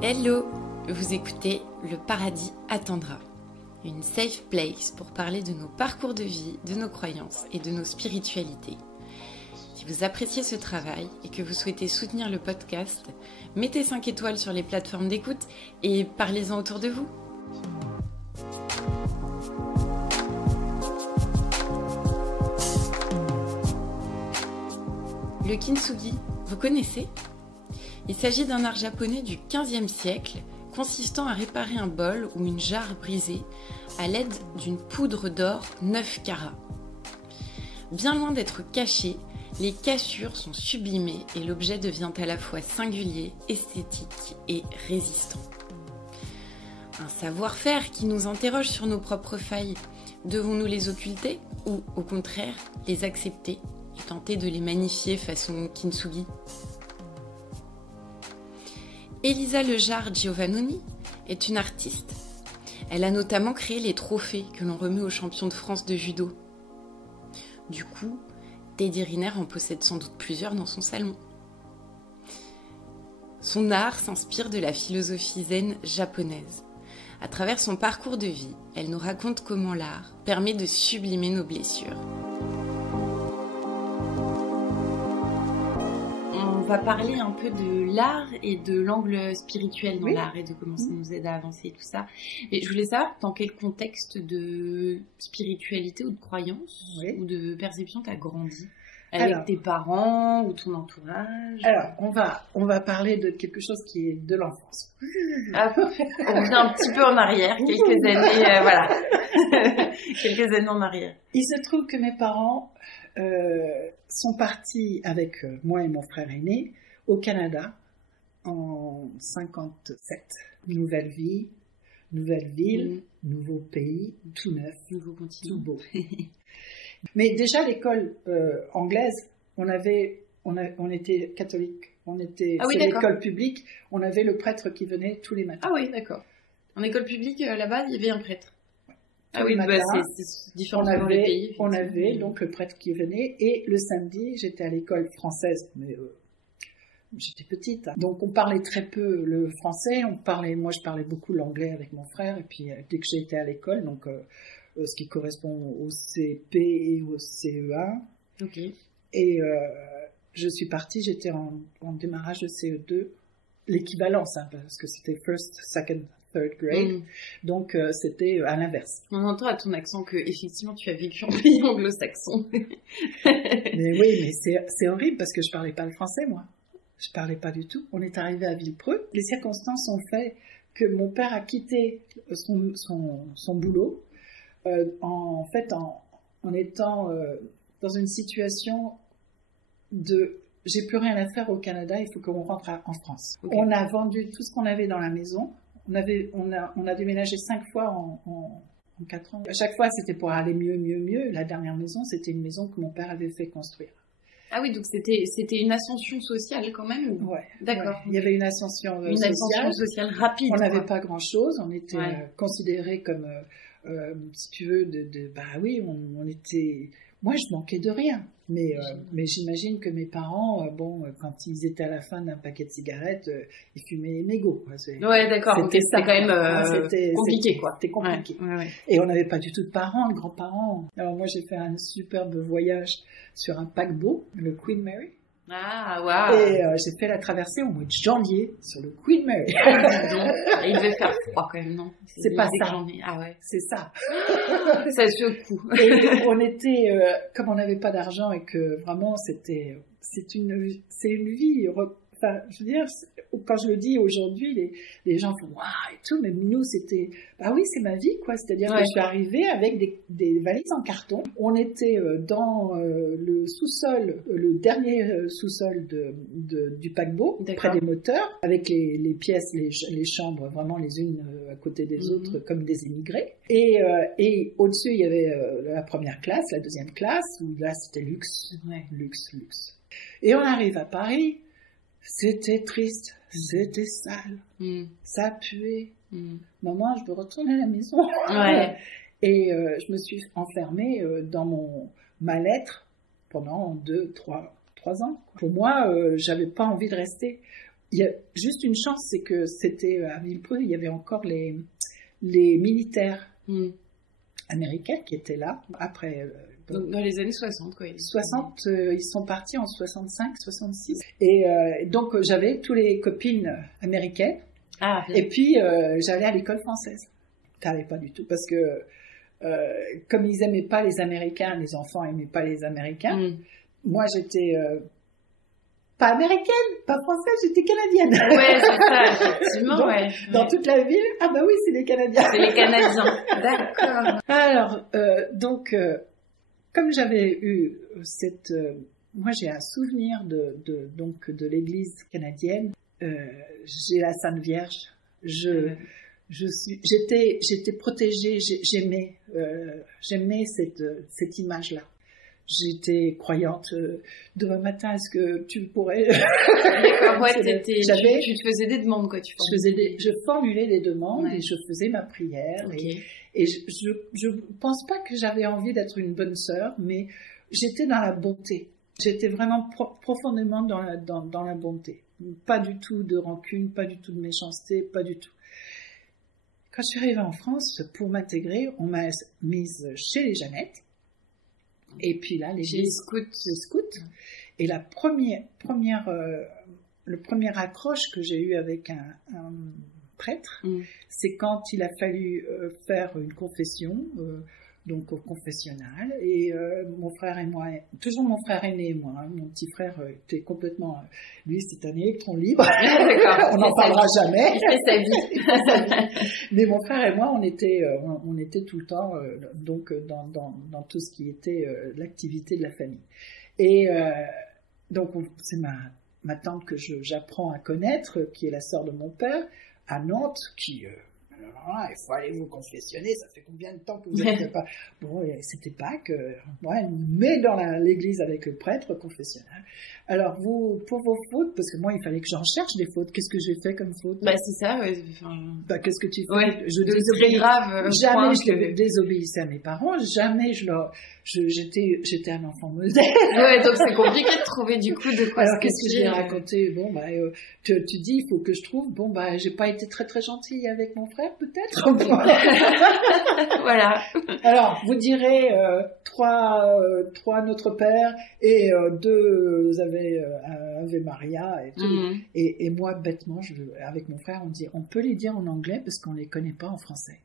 Hello, vous écoutez Le Paradis attendra, une safe place pour parler de nos parcours de vie, de nos croyances et de nos spiritualités. Si vous appréciez ce travail et que vous souhaitez soutenir le podcast, mettez 5 étoiles sur les plateformes d'écoute et parlez-en autour de vous. Le kintsugi, vous connaissez ? Il s'agit d'un art japonais du XVe siècle, consistant à réparer un bol ou une jarre brisée à l'aide d'une poudre d'or 9 carats. Bien loin d'être caché, les cassures sont sublimées et l'objet devient à la fois singulier, esthétique et résistant. Un savoir-faire qui nous interroge sur nos propres failles. Devons-nous les occulter ou, au contraire, les accepter et tenter de les magnifier façon kintsugi ? Elisa Lejar Giovannoni est une artiste. Elle a notamment créé les trophées que l'on remet aux champions de France de judo. Du coup, Teddy Riner en possède sans doute plusieurs dans son salon. Son art s'inspire de la philosophie zen japonaise. À travers son parcours de vie, elle nous raconte comment l'art permet de sublimer nos blessures. On va parler un peu de l'art et de l'angle spirituel dans l'art et de comment ça nous aide à avancer et tout ça. Et je voulais savoir dans quel contexte de spiritualité ou de croyance ou de perception tu as grandi avec tes parents ou ton entourage. Alors, on va parler de quelque chose qui est de l'enfance. Ah, on revient un petit peu en arrière, quelques années, voilà. Quelques années en arrière. Il se trouve que mes parents sont partis avec moi et mon frère aîné au Canada en 57. Nouvelle vie, nouvelle ville, nouveau pays, tout neuf, nouveau continent, tout beau. Mais déjà l'école anglaise, on était catholique, c'est l'école publique, on avait le prêtre qui venait tous les matins. Ah oui, d'accord. En école publique là-bas, il y avait un prêtre. Ah oui, c'est différent dans les pays. On avait donc le prêtre qui venait et le samedi, j'étais à l'école française, mais j'étais petite. Donc on parlait très peu le français, moi je parlais beaucoup l'anglais avec mon frère et puis dès que j'étais à l'école, donc ce qui correspond au CP et au CE1. Ok. Et je suis partie, j'étais en démarrage de CE2, l'équivalence, parce que c'était first, second, third grade, donc c'était à l'inverse. On entend à ton accent que effectivement tu as vécu en pays anglo-saxon. Mais oui, mais c'est horrible parce que je parlais pas le français moi. Je parlais pas du tout. On est arrivé à Villepreux. Les circonstances ont fait que mon père a quitté son boulot en étant dans une situation de j'ai plus rien à faire au Canada, il faut qu'on rentre en France. Okay. On a vendu tout ce qu'on avait dans la maison. On a déménagé 5 fois en 4 ans. À chaque fois, c'était pour aller mieux. La dernière maison, c'était une maison que mon père avait fait construire. Ah oui, donc c'était une ascension sociale quand même. Ouais. D'accord. Ouais. Il y avait une ascension sociale. Une ascension sociale rapide. On n'avait pas grand-chose. On était considérés comme, si tu veux, bah oui, on était. Moi, je manquais de rien. Mais j'imagine que mes parents, quand ils étaient à la fin d'un paquet de cigarettes, ils fumaient les mégots. Ouais, d'accord. C'était quand même compliqué, quoi. C'était compliqué. Ouais. Et on n'avait pas du tout de parents, de grands-parents. Alors moi, j'ai fait un superbe voyage sur un paquebot, le Queen Mary. Ah, waouh. Et j'ai fait la traversée au mois de janvier sur le Queen Mary. Et il devait faire froid quand même, non? C'est pas ça. Ah ouais. C'est ça. Ça secoue. Et on était, comme on n'avait pas d'argent et que vraiment c'est une vie. Enfin, je veux dire, quand je le dis aujourd'hui, les gens font waouh et tout, mais nous c'était, bah oui, c'est ma vie quoi. C'est-à-dire que je suis arrivée avec des valises en carton. On était dans le sous-sol, le dernier sous-sol du paquebot, près des moteurs, avec les pièces, les chambres vraiment les unes à côté des autres, comme des immigrés. Et au-dessus il y avait la première classe, la deuxième classe, où là c'était luxe. Et on arrive à Paris. C'était triste, c'était sale, ça puait. Maman, je veux retourner à la maison. Ouais. Et je me suis enfermée dans ma lettre pendant 3 ans. Pour moi, j'avais pas envie de rester. il y a juste une chance, c'est que c'était à Villepreux, il y avait encore les militaires américains qui étaient là. Après, donc dans les années 60, quoi. 60, ils sont partis en 65, 66. Et donc j'avais tous les copines américaines. Ah, bien. Et puis j'allais à l'école française. T'allais pas du tout parce que comme ils aimaient pas les Américains, les enfants aimaient pas les Américains. Moi j'étais pas américaine, pas française, j'étais canadienne. Ouais, c'est ça, effectivement, donc, ouais. Dans toute la ville, ah bah oui, c'est les Canadiens. C'est les Canadiens, d'accord. Alors, donc, comme j'avais eu moi j'ai un souvenir donc de l'église canadienne, j'ai la Sainte Vierge, j'étais protégée, j'aimais cette image-là. J'étais croyante. Demain matin, est-ce que tu pourrais... D'accord, ouais, tu te faisais des demandes, quoi. Je formulais des demandes, ouais. Et je faisais ma prière. Okay. Et je pense pas que j'avais envie d'être une bonne sœur, mais j'étais dans la bonté. J'étais vraiment profondément dans la bonté. Pas du tout de rancune, pas du tout de méchanceté, pas du tout. Quand je suis arrivée en France, pour m'intégrer, on m'a mise chez les Jeannettes. Et puis là, les scouts. Et la le premier accroche que j'ai eu avec un prêtre, c'est quand il a fallu faire une confession, donc au confessionnal. Et mon frère et moi, toujours mon frère aîné et moi, hein, mon petit frère était complètement, lui c'était un électron libre. On n'en parlera jamais. Il fait sa vie. Mais mon frère et moi, on était tout le temps donc dans tout ce qui était l'activité de la famille. Et donc c'est ma tante que j'apprends à connaître, qui est la sœur de mon père, à Nantes, qui il faut aller vous confessionner, ça fait combien de temps que vous n'êtes pas... Bon, c'était Pâques, elle nous met dans l'église avec le prêtre confessionnel. Alors, vous, pour vos fautes, parce que moi, il fallait que j'en cherche des fautes, qu'est-ce que j'ai fait comme faute? Bah, c'est ça, ouais. Bah, qu'est-ce que tu fais? Ouais, très grave. Jamais je désobéissais à mes parents, jamais j'étais un enfant modèle. Ouais, donc c'est compliqué de trouver du coup de quoi. Alors, qu'est-ce que j'ai raconté? Bon, bah, tu dis, il faut que je trouve, bon, bah, j'ai pas été très très gentille avec mon frère, peut-être? Voilà. Alors, vous direz 3 Notre Père et 2 Ave Maria et tout. Et moi, bêtement, avec mon frère, on dit, on peut les dire en anglais parce qu'on les connaît pas en français.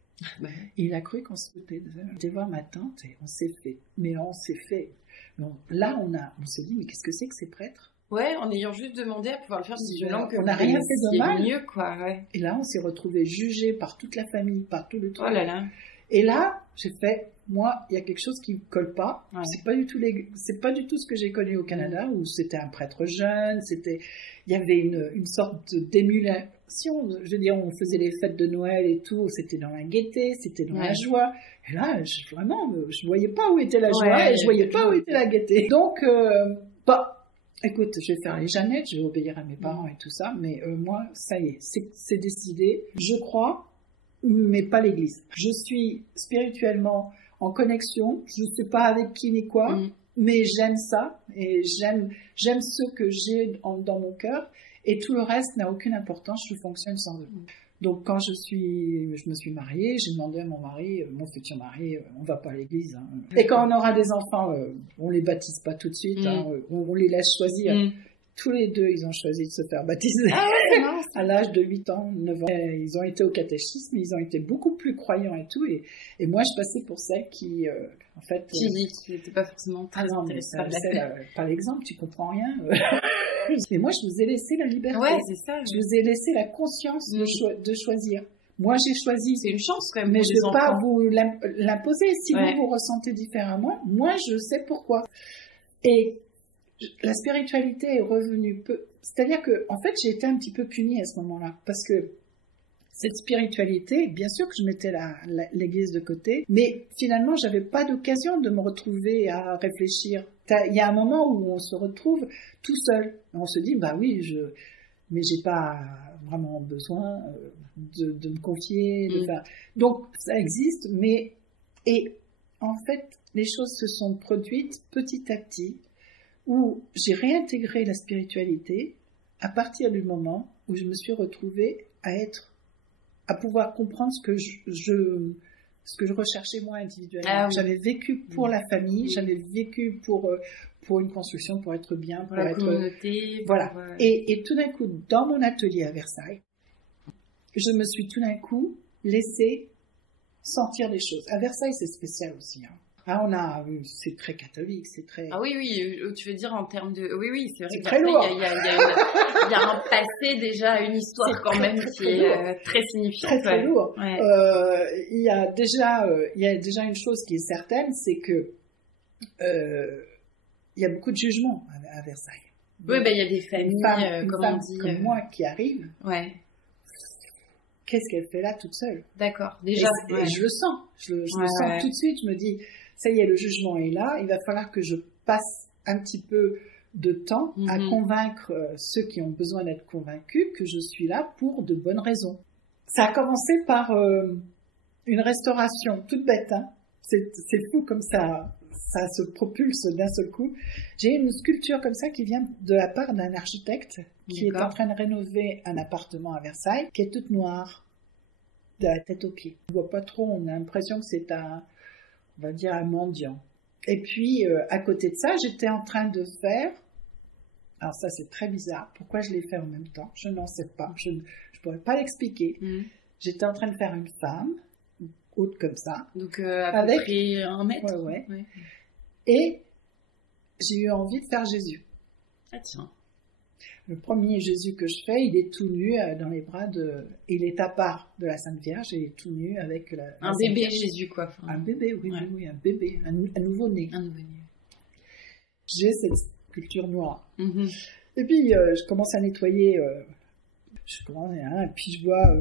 Il a cru qu'on se foutait de ça. J'étais voir ma tante et on s'est fait. Mais on s'est fait. Donc, là, on s'est dit, mais qu'est-ce que c'est que ces prêtres? Ouais, en ayant juste demandé à pouvoir le faire dans une langue que on n'a rien fait de mal. Mieux, quoi, ouais. Et là, on s'est retrouvés jugés par toute la famille, par tout le truc. Oh là là. Et là, j'ai fait, moi, il y a quelque chose qui me colle pas. Ouais. C'est pas du tout ce que j'ai connu au Canada, où c'était un prêtre jeune, il y avait une sorte d'émulation. Je veux dire, on faisait les fêtes de Noël et tout, c'était dans la gaieté, c'était dans la joie. Et là, je voyais pas où était la joie et je voyais pas où était la gaieté. Donc, écoute, je vais faire les Jeannettes, je vais obéir à mes parents et tout ça, mais moi, ça y est, c'est décidé. Je crois, mais pas l'Église. Je suis spirituellement en connexion, je ne sais pas avec qui ni quoi, mais j'aime ça, et j'aime ce que j'ai dans mon cœur, et tout le reste n'a aucune importance, je fonctionne sans eux. Donc quand je me suis mariée, j'ai demandé à mon mari, mon futur mari, on va pas à l'église. Hein. Et quand on aura des enfants, on les baptise pas tout de suite, hein, on les laisse choisir. Tous les deux, ils ont choisi de se faire baptiser. Ah ouais, c'est marrant. À l'âge de 8 ans, 9 ans. Ils ont été au catéchisme, ils ont été beaucoup plus croyants et tout. Et moi, je passais pour celle qui, en fait... Qui n'était pas forcément très intéressée par l'exemple, tu comprends rien. Mais moi, je vous ai laissé la liberté. Ouais, c'est ça. Je vous ai laissé la conscience de choisir. Moi, j'ai choisi. C'est une chance quand même. Mais je ne veux pas vous l'imposer. Si vous ressentez différemment, moi, je sais pourquoi. Et la spiritualité est revenue peu. C'est-à-dire que, en fait, j'ai été un petit peu punie à ce moment-là. Parce que cette spiritualité, bien sûr que je mettais l'église de côté, mais finalement, j'avais pas d'occasion de me retrouver à réfléchir. Il y a un moment où on se retrouve tout seul. On se dit, bah oui, mais j'ai pas vraiment besoin de me confier. Donc, ça existe, et en fait, les choses se sont produites petit à petit où j'ai réintégré la spiritualité à partir du moment où je me suis retrouvée à pouvoir comprendre ce que je recherchais moi individuellement. Ah oui. J'avais vécu pour la famille, j'avais vécu pour une construction, pour être bien, pour la communauté. Voilà. Pour, Et tout d'un coup, dans mon atelier à Versailles, je me suis tout d'un coup laissée sentir des choses. À Versailles, c'est spécial aussi. Hein. C'est très catholique, c'est très... Ah oui, tu veux dire en termes de... Oui, c'est vrai. C'est que très lourd. Il y a un passé déjà, une histoire quand même qui est très significative. Très lourd. Ouais. Il y a déjà une chose qui est certaine, c'est que il y a beaucoup de jugements à Versailles. Oui, il y a des familles, une comme femme on dit. Comme moi qui arrive. Ouais. Qu'est-ce qu'elle fait là toute seule? D'accord, déjà. Et je le sens. Je le sens tout de suite. Je me dis, ça y est, le jugement est là. Il va falloir que je passe un petit peu de temps à convaincre ceux qui ont besoin d'être convaincus que je suis là pour de bonnes raisons. Ça a commencé par une restauration toute bête. Hein. C'est fou comme ça se propulse d'un seul coup. J'ai une sculpture comme ça qui vient de la part d'un architecte qui est en train de rénover un appartement à Versailles, qui est toute noire, de la tête aux pieds. On ne voit pas trop, on a l'impression que c'est on va dire un mendiant. Et puis, à côté de ça, j'étais en train de faire, alors ça c'est très bizarre, pourquoi je l'ai fait en même temps, je n'en sais pas, je ne pourrais pas l'expliquer. J'étais en train de faire une femme, haute comme ça. Donc à peu près 1 mètre. Ouais. Et j'ai eu envie de faire Jésus. Ah tiens. Le premier Jésus que je fais, il est tout nu dans les bras il est à part de la Sainte Vierge et il est tout nu avec un bébé Jésus quoi. Enfin, un bébé, oui, un bébé, un nouveau-né. Un nouveau-né. J'ai cette sculpture noire. Et puis je commence à nettoyer. Et puis je vois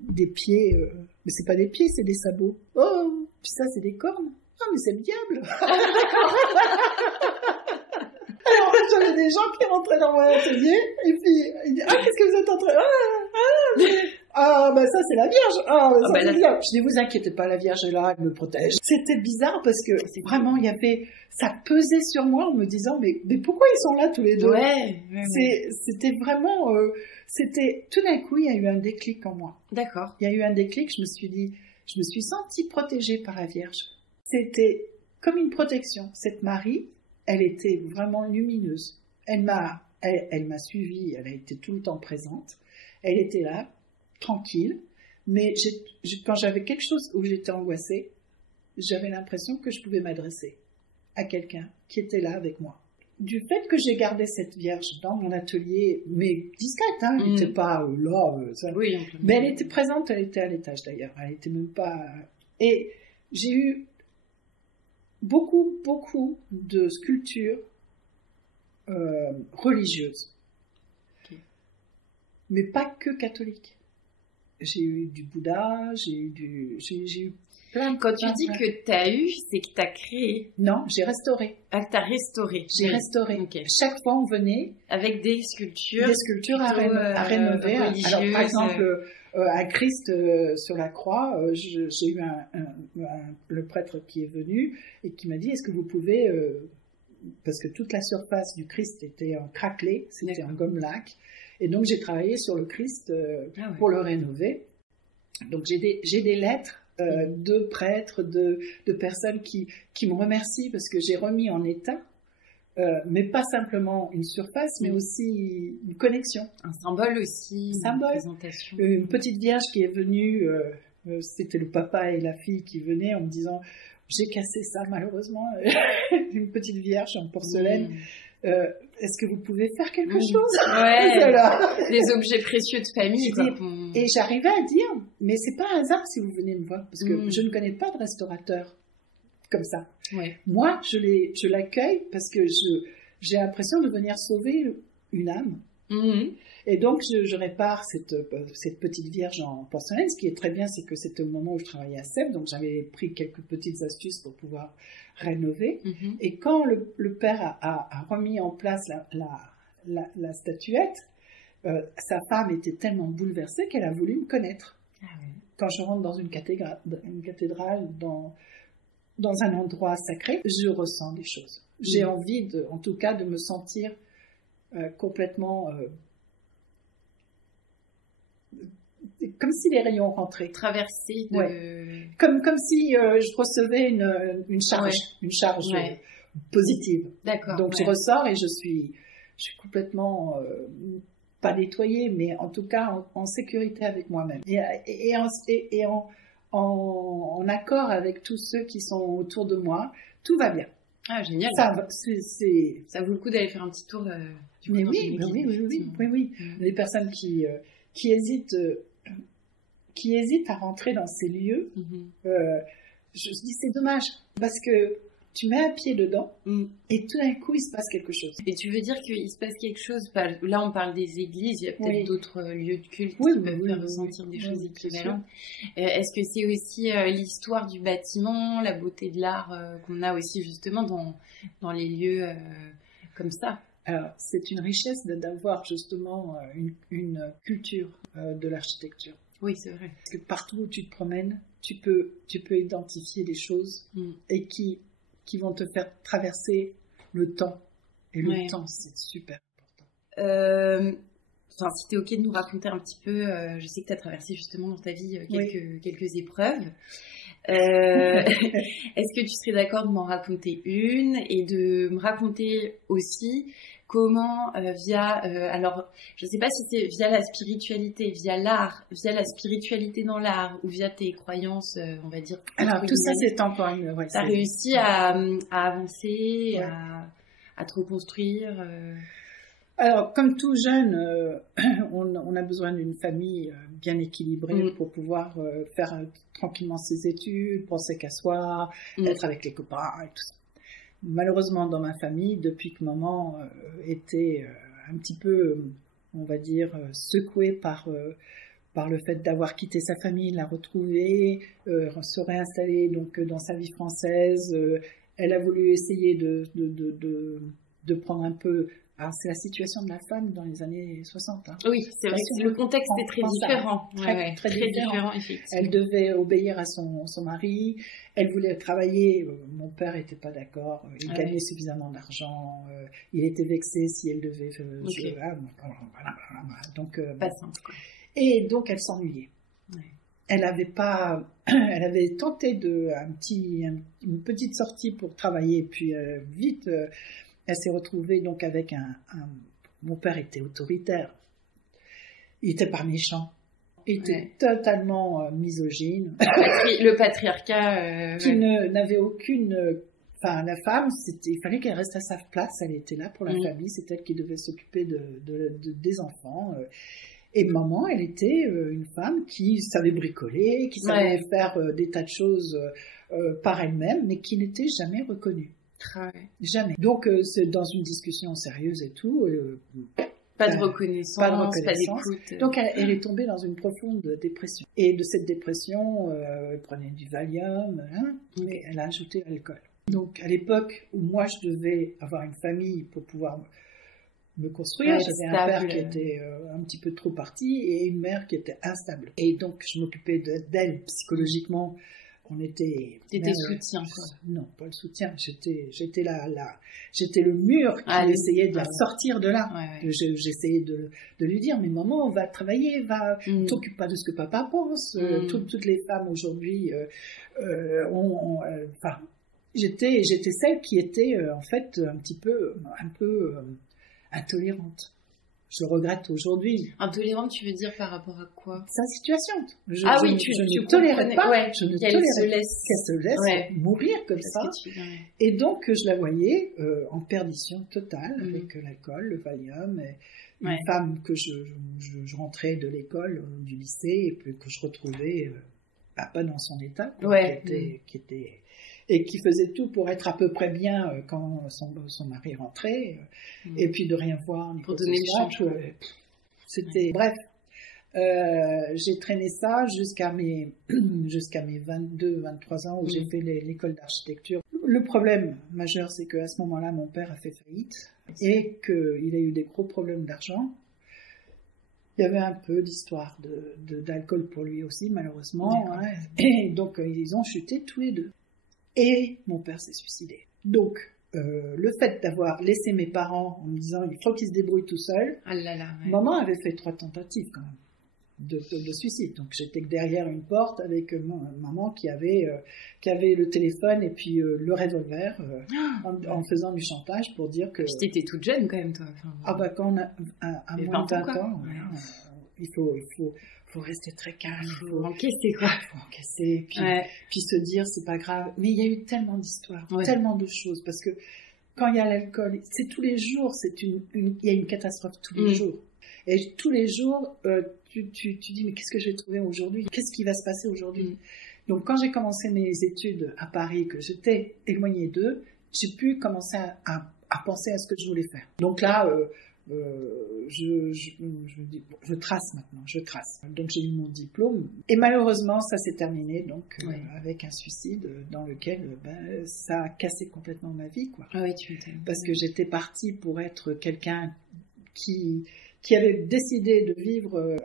des pieds. Mais c'est pas des pieds, c'est des sabots. Oh, puis ça c'est des cornes. Ah mais c'est le diable. Alors, en fait, j'avais des gens qui rentraient dans mon atelier, et puis, ils disaient, qu'est-ce que vous êtes en train ça, c'est la Vierge. C'est le diable. Je dis, vous inquiétez pas, la Vierge est là, elle me protège. C'était bizarre parce que, vraiment, ça pesait sur moi en me disant, mais pourquoi ils sont là tous les deux? C'était vraiment, tout d'un coup, il y a eu un déclic en moi. D'accord. Il y a eu un déclic, je me suis sentie protégée par la Vierge. C'était comme une protection. Cette Marie, elle était vraiment lumineuse. Elle m'a suivie, elle a été tout le temps présente. Elle était là, tranquille. Mais quand j'avais quelque chose où j'étais angoissée, j'avais l'impression que je pouvais m'adresser à quelqu'un qui était là avec moi. Du fait que j'ai gardé cette Vierge dans mon atelier, mais discrète, hein, elle n'était pas là. Oui, mais elle était présente, elle était à l'étage d'ailleurs. Elle était même pas... Et j'ai eu beaucoup de sculptures religieuses. Okay. Mais pas que catholiques. J'ai eu du Bouddha, j'ai eu plein de... Quand tu dis que t'as eu, c'est que t'as créé. Non, j'ai restauré. Ah, t'as restauré. J'ai restauré. Okay. Chaque fois, on venait... Avec des sculptures. Des sculptures à rénover. Alors, par exemple... à Christ sur la croix, j'ai eu le prêtre qui est venu et qui m'a dit, est-ce que vous pouvez, parce que toute la surface du Christ était en craquelé, c'était en gomme laque, et donc j'ai travaillé sur le Christ pour le rénover. Donc j'ai des lettres de prêtres, de personnes qui me remercient parce que j'ai remis en état. Mais pas simplement une surface, mais aussi une connexion. Un symbole aussi, une présentation. Une petite vierge qui est venue, c'était le papa et la fille qui venaient en me disant « J'ai cassé ça malheureusement, une petite vierge en porcelaine. Est-ce que vous pouvez faire quelque chose ?» Ouais, des objets précieux de famille. Et j'arrivais à dire « Mais c'est pas un hasard si vous venez me voir, parce que je ne connais pas de restaurateur. » Comme ça. Ouais. Moi, je l'accueille parce que j'ai l'impression de venir sauver une âme. Et donc, je répare cette petite vierge en porcelaine. Ce qui est très bien, c'est que c'était au moment où je travaillais à Sèvres, donc j'avais pris quelques petites astuces pour pouvoir rénover. Et quand le père a remis en place la statuette, sa femme était tellement bouleversée qu'elle a voulu me connaître. Quand je rentre dans une cathédrale, dans un endroit sacré, je ressens des choses. J'ai envie, en tout cas, de me sentir complètement comme si les rayons rentraient. Traversée de... Ouais. Comme si je recevais une charge positive. D'accord. Donc je ressors et je suis complètement pas nettoyée, mais en tout cas en sécurité avec moi-même et en accord avec tous ceux qui sont autour de moi. Tout va bien. Ah, génial. Ça vaut le coup d'aller faire un petit tour. Mais oui. Les personnes qui hésitent à rentrer dans ces lieux, je me dis c'est dommage parce que tu mets un pied dedans et tout d'un coup il se passe quelque chose. Et tu veux dire qu'il se passe quelque chose, là on parle des églises, il y a peut-être d'autres lieux de culte qui peuvent faire ressentir des choses équivalentes. Est-ce que c'est aussi l'histoire du bâtiment, la beauté de l'art qu'on a aussi justement dans les lieux comme ça? Alors, c'est une richesse d'avoir justement une culture de l'architecture. Oui, c'est vrai. Parce que partout où tu te promènes, tu peux identifier des choses et qui vont te faire traverser le temps. Et le temps, c'est super important. Si tu es OK de nous raconter un petit peu, je sais que tu as traversé justement dans ta vie quelques épreuves. Est-ce que tu serais d'accord de m'en raconter une et de me raconter aussi comment alors je sais pas si c'est via la spiritualité, via l'art, via la spiritualité dans l'art ou via tes croyances, on va dire. Alors tout ça c'est encore une... T'as réussi à avancer, à te reconstruire. Alors comme tout jeune, on a besoin d'une famille bien équilibrée pour pouvoir faire tranquillement ses études, penser qu'à soi, être avec les copains et tout ça. Malheureusement, dans ma famille, depuis que maman était un petit peu, on va dire, secouée par le fait d'avoir quitté sa famille, la retrouver, se réinstaller donc dans sa vie française, elle a voulu essayer de prendre un peu... Alors, c'est la situation de la femme dans les années 60. Hein. Oui, c'est vrai que le contexte est très différent. Très différent, effectivement. Elle devait obéir à son mari. Elle voulait travailler. Mon père n'était pas d'accord. Il gagnait suffisamment d'argent. Il était vexé si elle devait... Donc, pas simple, quoi. Et donc, elle s'ennuyait. Ouais. Elle avait tenté une petite sortie pour travailler. Puis, vite... elle s'est retrouvée donc avec mon père était autoritaire. Il était pas méchant. Il était totalement misogyne. Le patriarcat. Qui n'avait aucune... Enfin, la femme, il fallait qu'elle reste à sa place. Elle était là pour la famille. C'est elle qui devait s'occuper des enfants. Et maman, elle était une femme qui savait bricoler, qui savait faire des tas de choses par elle-même, mais qui n'était jamais reconnue. Jamais. Donc, c'est dans une discussion sérieuse et tout. Pas de reconnaissance, pas d'écoute. Donc, elle est tombée dans une profonde dépression. Et de cette dépression, elle prenait du Valium, mais elle a ajouté l'alcool. Donc, à l'époque où moi, je devais avoir une famille pour pouvoir me construire, j'avais un père qui était un petit peu trop parti et une mère qui était instable. Et donc, je m'occupais d'elle psychologiquement. T'étais soutien, quoi. Non, pas le soutien. J'étais j'étais le mur qui essayait de la sortir de là. J'essayais de lui dire, mais maman, va travailler, t'occupe pas de ce que papa pense. Toutes les femmes aujourd'hui, j'étais celle qui était en fait un peu intolérante. Je le regrette aujourd'hui. Intolérante, tu veux dire par rapport à quoi? Sa situation. Je ne tolérais pas qu'elle se laisse mourir comme ça. Et donc, je la voyais en perdition totale avec l'alcool, le Valium. Une femme que je rentrais de l'école, du lycée, et puis que je retrouvais pas dans son état, qui était et qui faisait tout pour être à peu près bien quand son mari rentrait, et puis de rien voir, ni pour donner le change. C'était bref. J'ai traîné ça jusqu'à mes 22-23 ans où j'ai fait l'école d'architecture. Le problème majeur, c'est qu'à ce moment-là, mon père a fait faillite et qu'il a eu des gros problèmes d'argent. Il y avait un peu d'histoire d'alcool pour lui aussi, malheureusement. Et donc, ils ont chuté tous les deux. Et mon père s'est suicidé. Donc, le fait d'avoir laissé mes parents en me disant il faut qu'ils se débrouillent tout seuls, maman avait fait 3 tentatives quand même. de suicide. Donc j'étais derrière une porte avec maman qui avait le téléphone et puis le revolver en faisant du chantage pour dire que... Puis t'étais toute jeune quand même, toi. Ah bah quand on a moins de 20 ans, il faut rester très calme. Il faut encaisser, quoi. Il faut encaisser, puis se dire c'est pas grave. Mais il y a eu tellement d'histoires, tellement de choses, parce que quand il y a l'alcool, c'est tous les jours, il y a une catastrophe tous les jours. Et tous les jours, tu dis, mais qu'est-ce que je vais trouver aujourd'hui? Qu'est-ce qui va se passer aujourd'hui? Donc, quand j'ai commencé mes études à Paris, que j'étais éloignée d'eux, j'ai pu commencer à penser à ce que je voulais faire. Donc là, je trace maintenant, je trace. Donc, j'ai eu mon diplôme. Et malheureusement, ça s'est terminé, donc, avec un suicide dans lequel, ça a cassé complètement ma vie, quoi. Ah oui, tu m'étonnes. Parce que j'étais partie pour être quelqu'un qui avait décidé de vivre,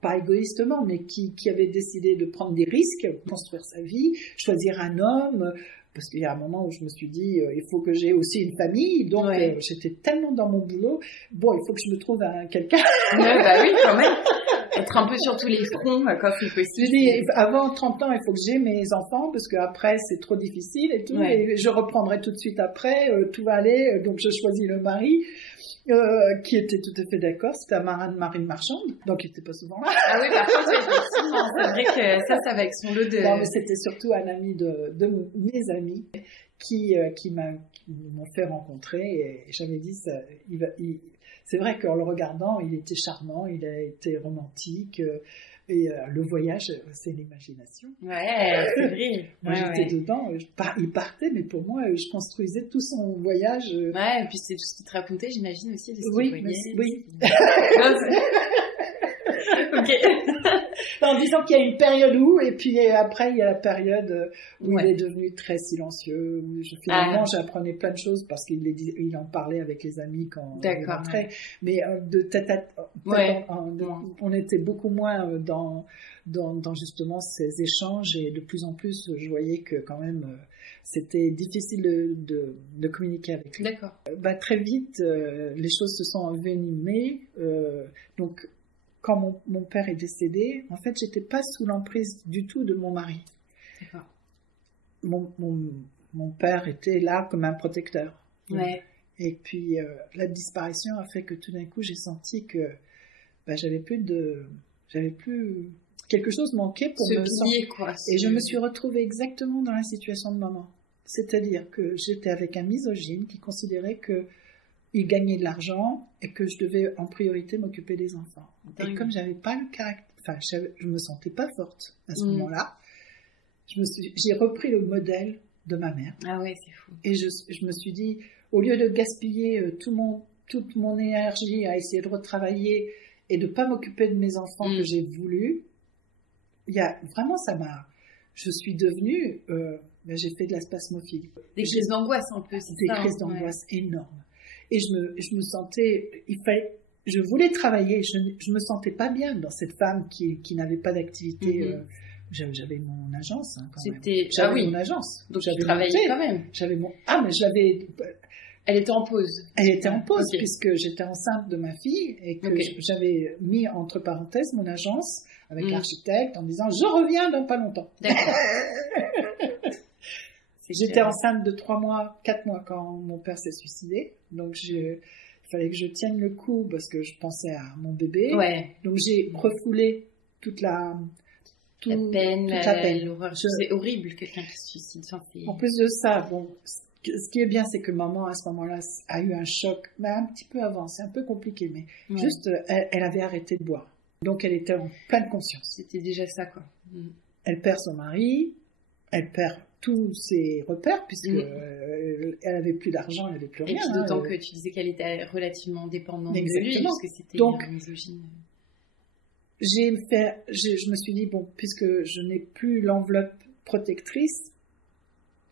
pas égoïstement, mais qui avait décidé de prendre des risques, construire sa vie, choisir un homme, parce qu'il y a un moment où je me suis dit, il faut que j'ai aussi une famille, donc j'étais tellement dans mon boulot, il faut que je me trouve quelqu'un. Bah oui, quand même. Être un peu sur tous les fronts, quand c'est possible. Je dis, avant 30 ans, il faut que j'ai mes enfants, parce qu'après, c'est trop difficile et tout, et je reprendrai tout de suite après, tout va aller, donc je choisis le mari. Qui était tout à fait d'accord, c'était un marin de marine marchande, donc il n'était pas souvent là. Ah oui, par contre, effectivement, c'est vrai que ça va avec son lot de... Non, mais c'était surtout un ami de mes amis qui m'ont fait rencontrer, et j'avais dit, c'est vrai qu'en le regardant, il était charmant, il a été romantique, et le voyage, c'est l'imagination. Ouais, c'est vrai. Moi, j'étais dedans, il partait, mais pour moi, je construisais tout son voyage. Ouais, et puis c'est tout ce qu'il te racontait, j'imagine aussi, de ce qu'il voyait. Oui. Ok. En disant qu'il y a une période où, et puis après, il y a la période où il est devenu très silencieux, où finalement, j'apprenais plein de choses parce qu'il en parlait avec les amis quand il rentrait. Mais de tête à tête, on était beaucoup moins dans justement ces échanges, et de plus en plus, je voyais que quand même, c'était difficile de communiquer avec lui. D'accord. Très vite, les choses se sont envenimées, donc quand mon père est décédé, en fait, j'étais pas sous l'emprise du tout de mon mari. D'accord. Mon père était là comme un protecteur. Ouais. Et puis, la disparition a fait que tout d'un coup, j'ai senti que j'avais plus quelque chose manquait pour me sortir, quoi. Et je me suis retrouvée exactement dans la situation de maman. C'est-à-dire que j'étais avec un misogyne qui considérait que il gagnait de l'argent et que je devais en priorité m'occuper des enfants. Et comme j'avais pas le caractère, je me sentais pas forte à ce moment-là, j'ai repris le modèle de ma mère. Ah ouais, c'est fou. Et je me suis dit, au lieu de gaspiller toute mon énergie à essayer de retravailler et de pas m'occuper de mes enfants que j'ai voulu, vraiment je suis devenue, j'ai fait de la spasmophilie. Des crises d'angoisse un peu, c'est ça. Des crises d'angoisse énormes. Et je me sentais, je voulais travailler, je me sentais pas bien dans cette femme qui n'avait pas d'activité. J'avais mon agence, quand même. J'avais mon agence. Donc tu travaillais quand même. Mais je l'avais. Elle était en pause. Elle était en pause puisque j'étais enceinte de ma fille et que j'avais mis entre parenthèses mon agence avec l'architecte en disant je reviens dans pas longtemps. D'accord. J'étais enceinte de 4 mois quand mon père s'est suicidé. Donc, il fallait que je tienne le coup parce que je pensais à mon bébé. Ouais. Donc, j'ai refoulé toute la peine, l'horreur. C'est horrible, quelqu'un qui se suicide. En plus de ça, ce qui est bien, c'est que maman, à ce moment-là, a eu un choc. Mais un petit peu avant, c'est un peu compliqué, mais juste, elle avait arrêté de boire. Donc, elle était en pleine conscience. C'était déjà ça, quoi. Elle perd son mari, elle perd tous ses repères, puisque elle avait plus d'argent, elle avait plus rien. Et puis d'autant que tu disais qu'elle était relativement dépendante de lui, parce que c'était misogyne. Je me suis dit, puisque je n'ai plus l'enveloppe protectrice,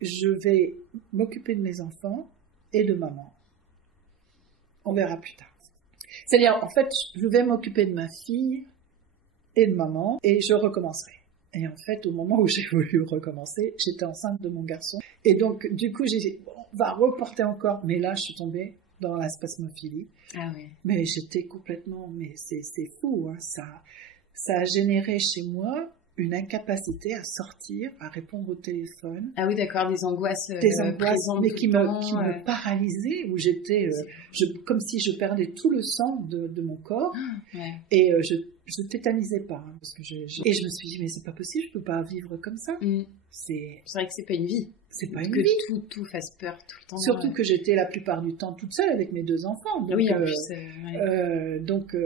je vais m'occuper de mes enfants et de maman. On verra plus tard. C'est-à-dire, en fait, je vais m'occuper de ma fille et de maman, et je recommencerai. Et en fait, au moment où j'ai voulu recommencer, j'étais enceinte de mon garçon. Et donc, du coup, j'ai dit, on va reporter encore. Mais là, je suis tombée dans la spasmophilie. Ah oui. Mais j'étais complètement, c'est fou, hein, ça. ça a généré chez moi une incapacité à sortir, à répondre au téléphone. Ah oui, d'accord, des angoisses mais qui me paralysaient, où j'étais, comme si je perdais tout le sang de mon corps, et je tétanisais pas, hein, parce que et je me suis dit, mais c'est pas possible, je peux pas vivre comme ça. C'est vrai que c'est pas une vie. C'est pas une vie. Que tout fasse peur tout le temps. Surtout que j'étais la plupart du temps toute seule avec mes 2 enfants. Donc, oui, en plus, donc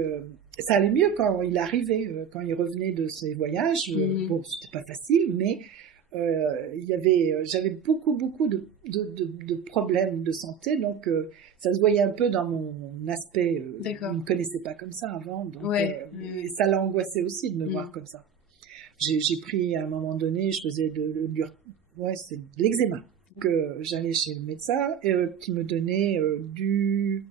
ça allait mieux quand il arrivait, quand il revenait de ses voyages. Bon, c'était pas facile, mais j'avais beaucoup de problèmes de santé, donc ça se voyait un peu dans mon aspect. Je ne me connaissais pas comme ça avant, donc ça l'a angoissé aussi de me voir comme ça. J'ai pris à un moment donné, je faisais c'est de l'eczéma. Donc j'allais chez le médecin qui me donnait du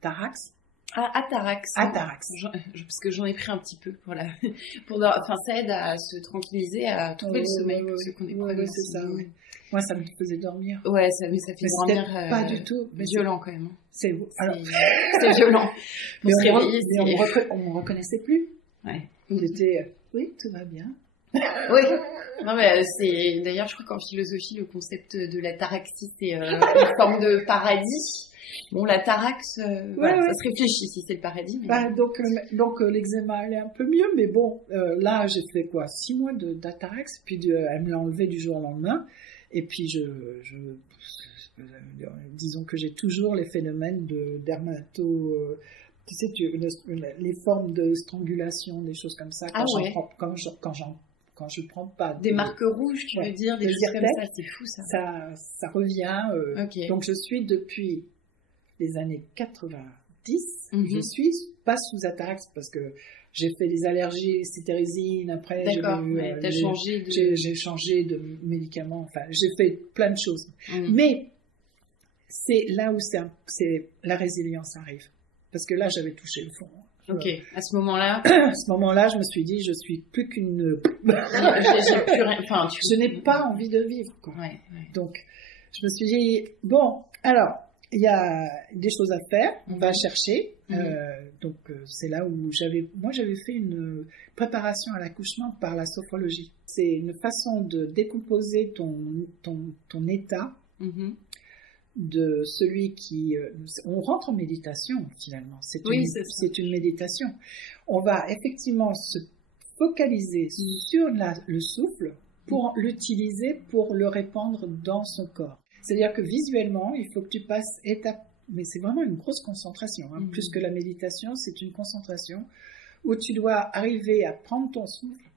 Tarax. Atarax. Atarax. Parce que j'en ai pris un petit peu enfin, ça aide à se tranquilliser, à trouver le sommeil pour ceux qu'on est problèmes. C'est ça, oui. Moi, ça me faisait dormir. Ouais, mais ça fait dormir. Pas du tout. Mais violent quand même. C'est violent. Mais on me reconnaissait plus. Ouais. J'étais, oui, tout va bien. Oui. Non, mais d'ailleurs, je crois qu'en philosophie, le concept de l'ataraxie, c'est une forme de paradis. Bon, la tarax, ça se réfléchit si c'est le paradis. Mais... donc l'eczéma allait un peu mieux, mais bon, là j'ai fait 6 mois d'atarax, puis elle me l'a enlevé du jour au lendemain, et puis disons que j'ai toujours les phénomènes de dermato, tu sais, les formes de strangulation, des choses comme ça, quand je prends pas des marques rouges, tu veux dire, des choses comme ça, c'est fou ça. Ça revient. Donc je suis depuis les années 90, je suis pas sous atarax parce que j'ai fait des allergies cétérisine, après j'ai changé de médicaments, enfin j'ai fait plein de choses. Mais c'est là où la résilience arrive, parce que là j'avais touché le fond. Ok, à ce moment-là, je me suis dit, je suis plus qu'une. J'ai plus rien. Enfin, je n'ai pas envie de vivre, quoi. Ouais. Donc, je me suis dit, bon, alors, il y a des choses à faire, on va chercher. Donc, c'est là où j'avais fait une préparation à l'accouchement par la sophrologie. C'est une façon de décomposer ton état. De celui qui... on rentre en méditation, finalement. C'est une méditation. On va effectivement se focaliser sur le souffle pour l'utiliser, pour le répandre dans son corps. C'est-à-dire que visuellement, il faut que tu passes étape... Mais c'est vraiment une grosse concentration. Plus que la méditation, c'est une concentration où tu dois arriver à prendre ton souffle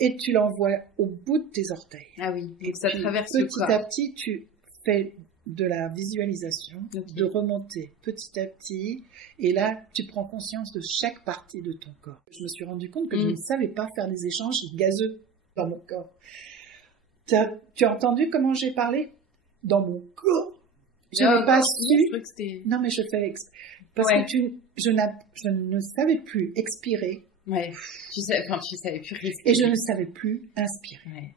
et tu l'envoies au bout de tes orteils. Ah oui, et ça traverse le corps. Petit à petit, tu fais de la visualisation, de remonter petit à petit, et là, tu prends conscience de chaque partie de ton corps. Je me suis rendu compte que je ne savais pas faire des échanges gazeux dans mon corps. Tu as entendu comment j'ai parlé? Dans mon corps. Je n'ai pas su. Non, mais je fais parce que je ne savais plus expirer. Ouais. Tu savais plus respirer. Et je ne savais plus inspirer. Ouais.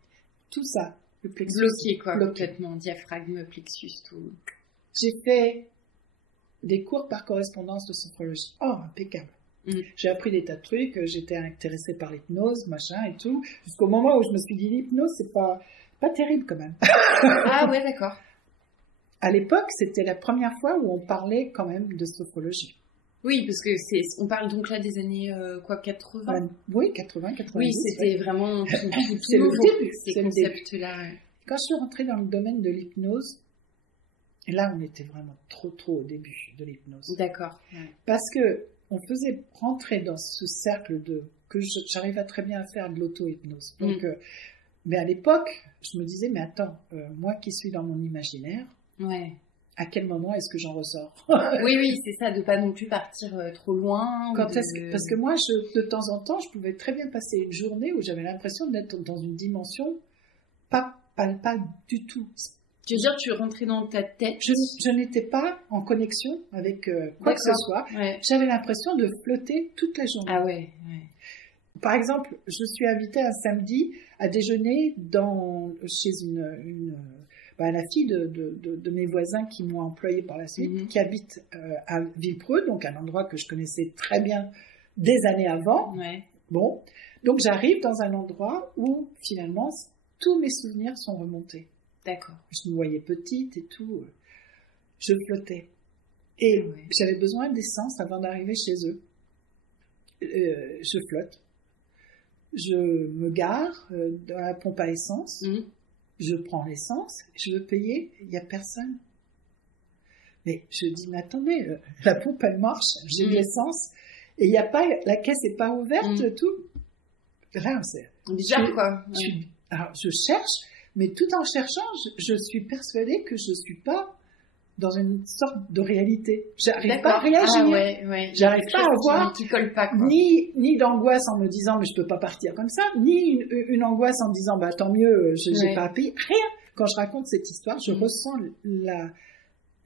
Tout ça. Le plexus. Bloqué, complètement. Diaphragme, plexus, tout. J'ai fait des cours par correspondance de sophrologie. Oh, impeccable. J'ai appris des tas de trucs, j'étais intéressée par l'hypnose, machin et tout, jusqu'au moment où je me suis dit, l'hypnose, c'est pas terrible quand même. Ah ouais, d'accord. À l'époque, c'était la première fois où on parlait quand même de sophrologie. Oui, parce que on parle donc là des années 80. Oui, 80, 90. Oui, c'était vraiment tout c'est le début, ces concepts-là. Quand je suis rentrée dans le domaine de l'hypnose, là, on était vraiment trop au début de l'hypnose. D'accord. Ouais. Parce que on faisait rentrer dans ce cercle que j'arrivais très bien à faire de l'auto-hypnose. Donc, mais à l'époque, je me disais, mais attends, moi qui suis dans mon imaginaire. Ouais. À quel moment est-ce que j'en ressors? Oui, c'est ça, de pas non plus partir trop loin. Parce que moi, de temps en temps, je pouvais très bien passer une journée où j'avais l'impression d'être dans une dimension pas du tout. Tu veux dire, tu rentrais dans ta tête? Je n'étais pas en connexion avec quoi que ce soit. Ouais. J'avais l'impression de flotter toute la journée. Ah ouais. Par exemple, je suis invitée un samedi à déjeuner chez la fille de mes voisins qui m'ont employée par la suite, qui habite à Villepreux, donc un endroit que je connaissais très bien des années avant. Ouais. Bon, donc j'arrive dans un endroit où finalement tous mes souvenirs sont remontés. D'accord. Je me voyais petite et tout. Je flottais. Et j'avais besoin d'essence avant d'arriver chez eux. Je flotte. Je me gare dans la pompe à essence. Je prends l'essence. Je veux payer. Il n'y a personne. Mais je dis, mais attendez, la pompe elle marche. J'ai de l'essence. Et il y a pas, la caisse n'est pas ouverte, tout. Rien, c'est bizarre, quoi. Alors, je cherche, mais tout en cherchant, je suis persuadée que je ne suis pas dans une sorte de réalité. J'arrive pas à réagir. J'arrive pas à avoir qui colle pas, quoi. Ni d'angoisse en me disant mais je peux pas partir comme ça, ni une angoisse en me disant bah tant mieux, j'ai pas à payer. Rien. Quand je raconte cette histoire, je ressens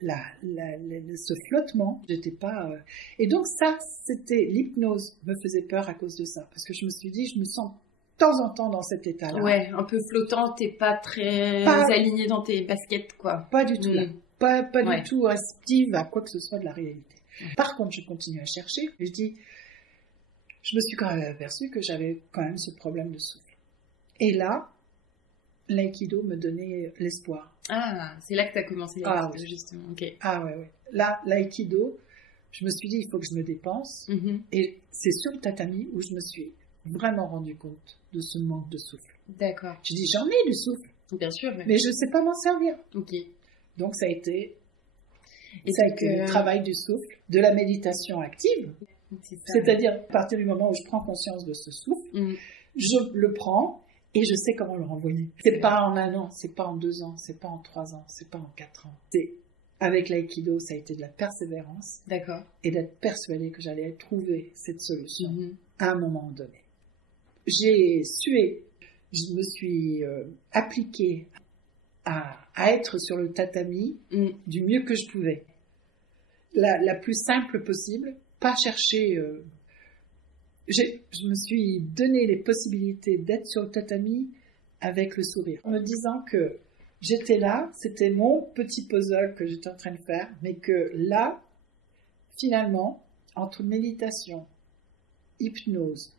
ce flottement. J'étais pas. Et donc ça, c'était l'hypnose me faisait peur à cause de ça, parce que je me suis dit je me sens de temps en temps dans cet état-là. Ouais, un peu flottant, t'es pas très aligné dans tes baskets, quoi. Pas du tout. Pas du tout réceptive à quoi que ce soit de la réalité. Par contre, je continue à chercher. Et je me suis quand même aperçue que j'avais quand même ce problème de souffle. Et là, l'aïkido me donnait l'espoir. Ah, c'est là que tu as commencé l'aïkido, justement. Okay. Ah ouais. Là, l'aïkido, je me suis dit, il faut que je me dépense. Et c'est sur le tatami où je me suis vraiment rendu compte de ce manque de souffle. D'accord. Je dis, j'en ai du souffle. Bien sûr. Mais je ne sais pas m'en servir. Ok. Donc ça a été le travail du souffle, de la méditation active. C'est-à-dire, à partir du moment où je prends conscience de ce souffle, je le prends et je sais comment le renvoyer. C'est pas en 1 an, c'est pas en 2 ans, c'est pas en 3 ans, c'est pas en 4 ans. Avec l'aïkido, ça a été de la persévérance. D'accord. Et d'être persuadée que j'allais trouver cette solution à un moment donné. J'ai sué, je me suis appliquée à être sur le tatami du mieux que je pouvais. La plus simple possible, pas chercher... je me suis donné les possibilités d'être sur le tatami avec le sourire, en me disant que j'étais là, c'était mon petit puzzle que j'étais en train de faire, mais que là, finalement, entre méditation, hypnose,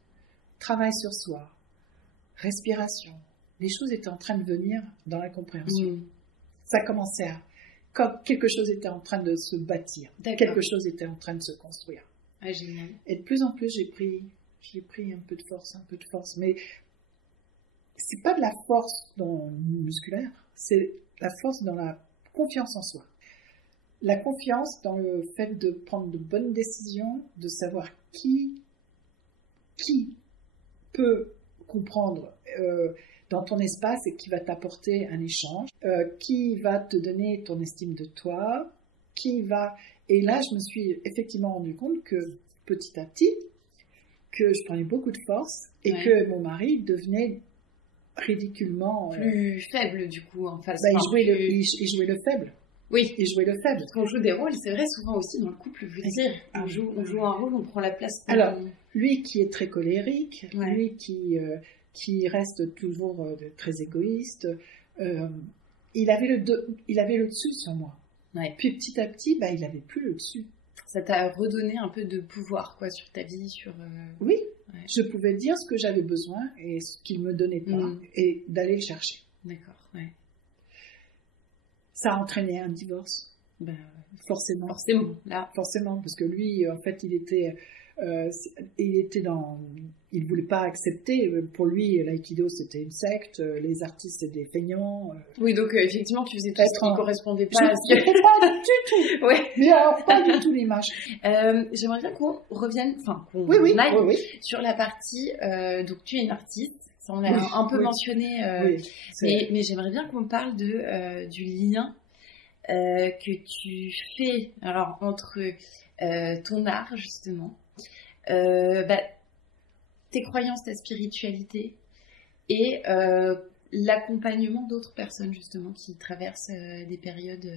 travail sur soi, respiration, les choses étaient en train de venir dans la compréhension. Ça commençait comme quelque chose était en train de se bâtir, quelque chose était en train de se construire. Ah, génial. Et de plus en plus, j'ai pris un peu de force, mais c'est pas de la force musculaire, c'est la force dans la confiance en soi. La confiance dans le fait de prendre de bonnes décisions, de savoir qui peut comprendre dans ton espace et qui va t'apporter un échange, qui va te donner ton estime de toi, Et là, je me suis effectivement rendu compte que petit à petit, que je prenais beaucoup de force et que mon mari devenait ridiculement... plus faible, du coup, en face. Il jouait le faible. Oui. Il jouait le faible. Parce qu'on joue des rôles, c'est vrai, souvent aussi dans le couple, je veux dire. On joue un rôle, on prend la place. Alors, lui qui est très colérique, lui qui reste toujours très égoïste, il avait le dessus sur moi. Ouais. Puis petit à petit, il n'avait plus le dessus. Ça t'a redonné un peu de pouvoir, quoi, sur ta vie, sur... Oui, je pouvais dire ce que j'avais besoin et ce qu'il me donnait pas, et d'aller le chercher. D'accord, ouais. Ça a entraîné un divorce. Forcément. Forcément, parce que lui, en fait, il voulait pas accepter. Pour lui, l'aïkido, c'était une secte. Les artistes, c'était des feignants. Oui, donc effectivement, tu faisais tout ce qui ne correspondait pas à ce que... pas du tout. Ouais. Mais alors, pas du tout l'image. J'aimerais bien qu'on revienne, qu'on aille sur la partie. Donc, tu es une artiste. Ça, on l'a un peu mentionné. Mais j'aimerais bien qu'on parle du lien que tu fais entre ton art, justement, tes croyances, ta spiritualité et l'accompagnement d'autres personnes, justement, qui traversent des périodes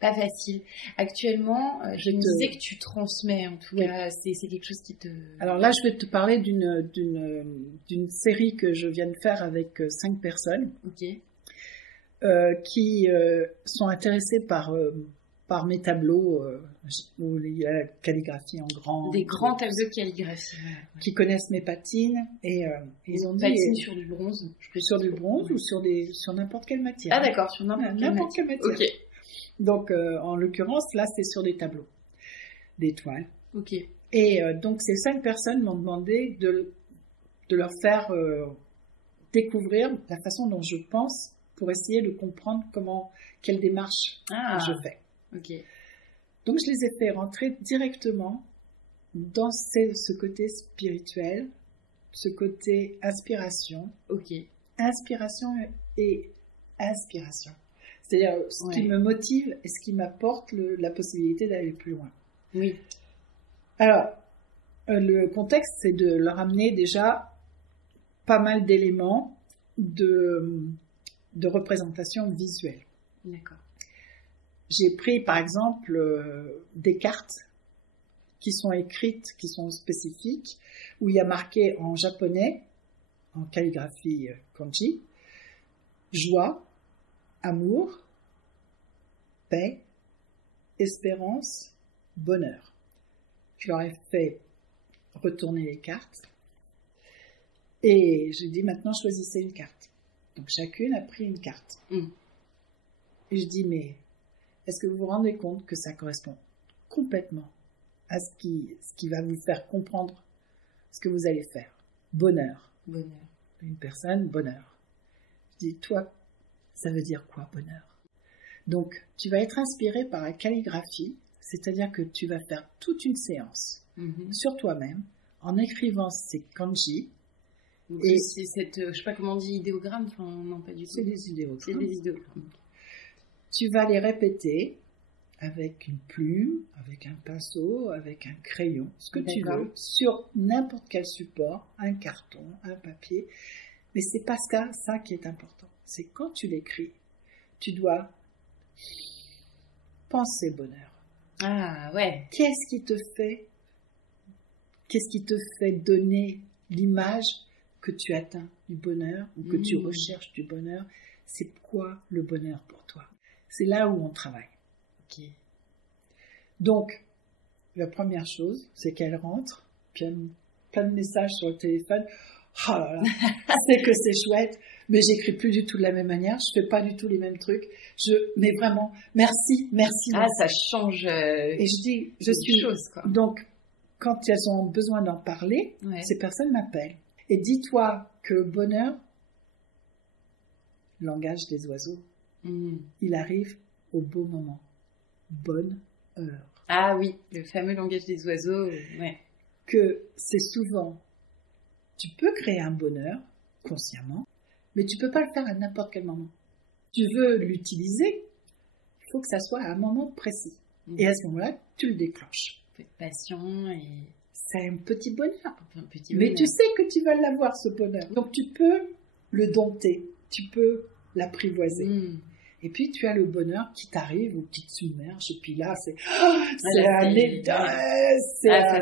pas faciles. Actuellement, je me disais que tu transmets, en tout cas, c'est quelque chose qui te... Alors là, je vais te parler d'une série que je viens de faire avec 5 personnes. Ok. Qui sont intéressés par par mes tableaux où il y a la calligraphie en grand. Des grands tableaux de calligraphie. Qui connaissent mes patines et ils ont dit patines sur du bronze. Sur du bronze ou sur n'importe quelle matière. Ah d'accord, sur n'importe quelle matière. Ok. Donc en l'occurrence là c'est sur des tableaux, des toiles. Ok. Et donc ces 5 personnes m'ont demandé de leur faire découvrir la façon dont je pense pour essayer de comprendre quelle démarche je fais. Ok. Donc je les ai fait rentrer directement dans ce côté spirituel, ce côté inspiration. Ok. Inspiration et inspiration. C'est-à-dire ce qui me motive et ce qui m'apporte la possibilité d'aller plus loin. Oui. Alors, le contexte, c'est de leur amener déjà pas mal d'éléments de représentation visuelle. D'accord. J'ai pris par exemple des cartes qui sont écrites, qui sont spécifiques, où il y a marqué en japonais, en calligraphie kanji, joie, amour, paix, espérance, bonheur. Je leur ai fait retourner les cartes et j'ai dit maintenant choisissez une carte. Donc chacune a pris une carte. Et je dis mais est-ce que vous vous rendez compte que ça correspond complètement à ce qui va vous faire comprendre ce que vous allez faire? Bonheur. Bonheur. Une personne, bonheur. Je dis toi, ça veut dire quoi bonheur? Donc tu vas être inspiré par la calligraphie, c'est-à-dire que tu vas faire toute une séance sur toi-même en écrivant ces kanji. Donc, et c'est cette, je sais pas comment on dit, idéogramme, enfin non pas du tout. C'est des idéogrammes. C'est des idéogrammes. Tu vas les répéter avec une plume, avec un pinceau, avec un crayon, ce que tu veux, sur n'importe quel support, un carton, un papier. Mais c'est pas ça qui est important. C'est quand tu l'écris, tu dois penser bonheur. Ah ouais. Qu'est-ce qui te fait donner l'image que tu atteins du bonheur ou que tu recherches du bonheur? C'est quoi le bonheur pour toi? C'est là où on travaille. Ok. Donc, la première chose, c'est qu'elle rentre, puis elle a plein de messages sur le téléphone. Oh là là, c'est que c'est chouette, mais j'écris plus du tout de la même manière, je fais pas du tout les mêmes trucs. Mais vraiment, merci. Ah, ça change. Et je dis, je suis chose, quoi. Donc, quand elles ont besoin d'en parler, ces personnes m'appellent. Et dis-toi que le bonheur, langage des oiseaux, il arrive au beau moment. Bonne heure. Ah oui, le fameux langage des oiseaux, ouais. Que c'est souvent, tu peux créer un bonheur consciemment, mais tu peux pas le faire à n'importe quel moment. Tu veux l'utiliser, il faut que ça soit à un moment précis. Et à ce moment-là, tu le déclenches. Un peu de passion et... C'est un petit bonheur. Mais bonheur. Tu sais que tu vas l'avoir, ce bonheur. Donc tu peux le dompter, tu peux l'apprivoiser. Et puis tu as le bonheur qui t'arrive ou qui te submerge. Et puis là, c'est un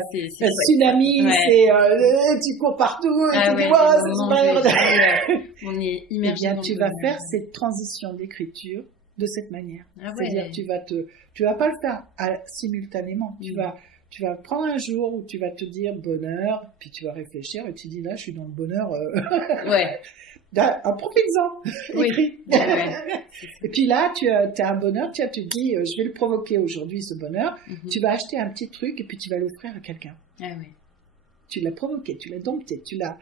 tsunami, tu cours partout, et tu dis, c'est super. On est immergé dans tu vas faire cette transition d'écriture de cette manière. C'est-à-dire tu vas pas le faire simultanément. Tu vas prendre un jour où tu vas te dire bonheur, puis tu vas réfléchir et tu dis là, je suis dans le bonheur. Profites-en, écris. Et puis là, tu as un bonheur, tu te dis, je vais le provoquer aujourd'hui, ce bonheur. Tu vas acheter un petit truc et puis tu vas l'offrir à quelqu'un. Tu l'as provoqué, tu l'as dompté, tu l'as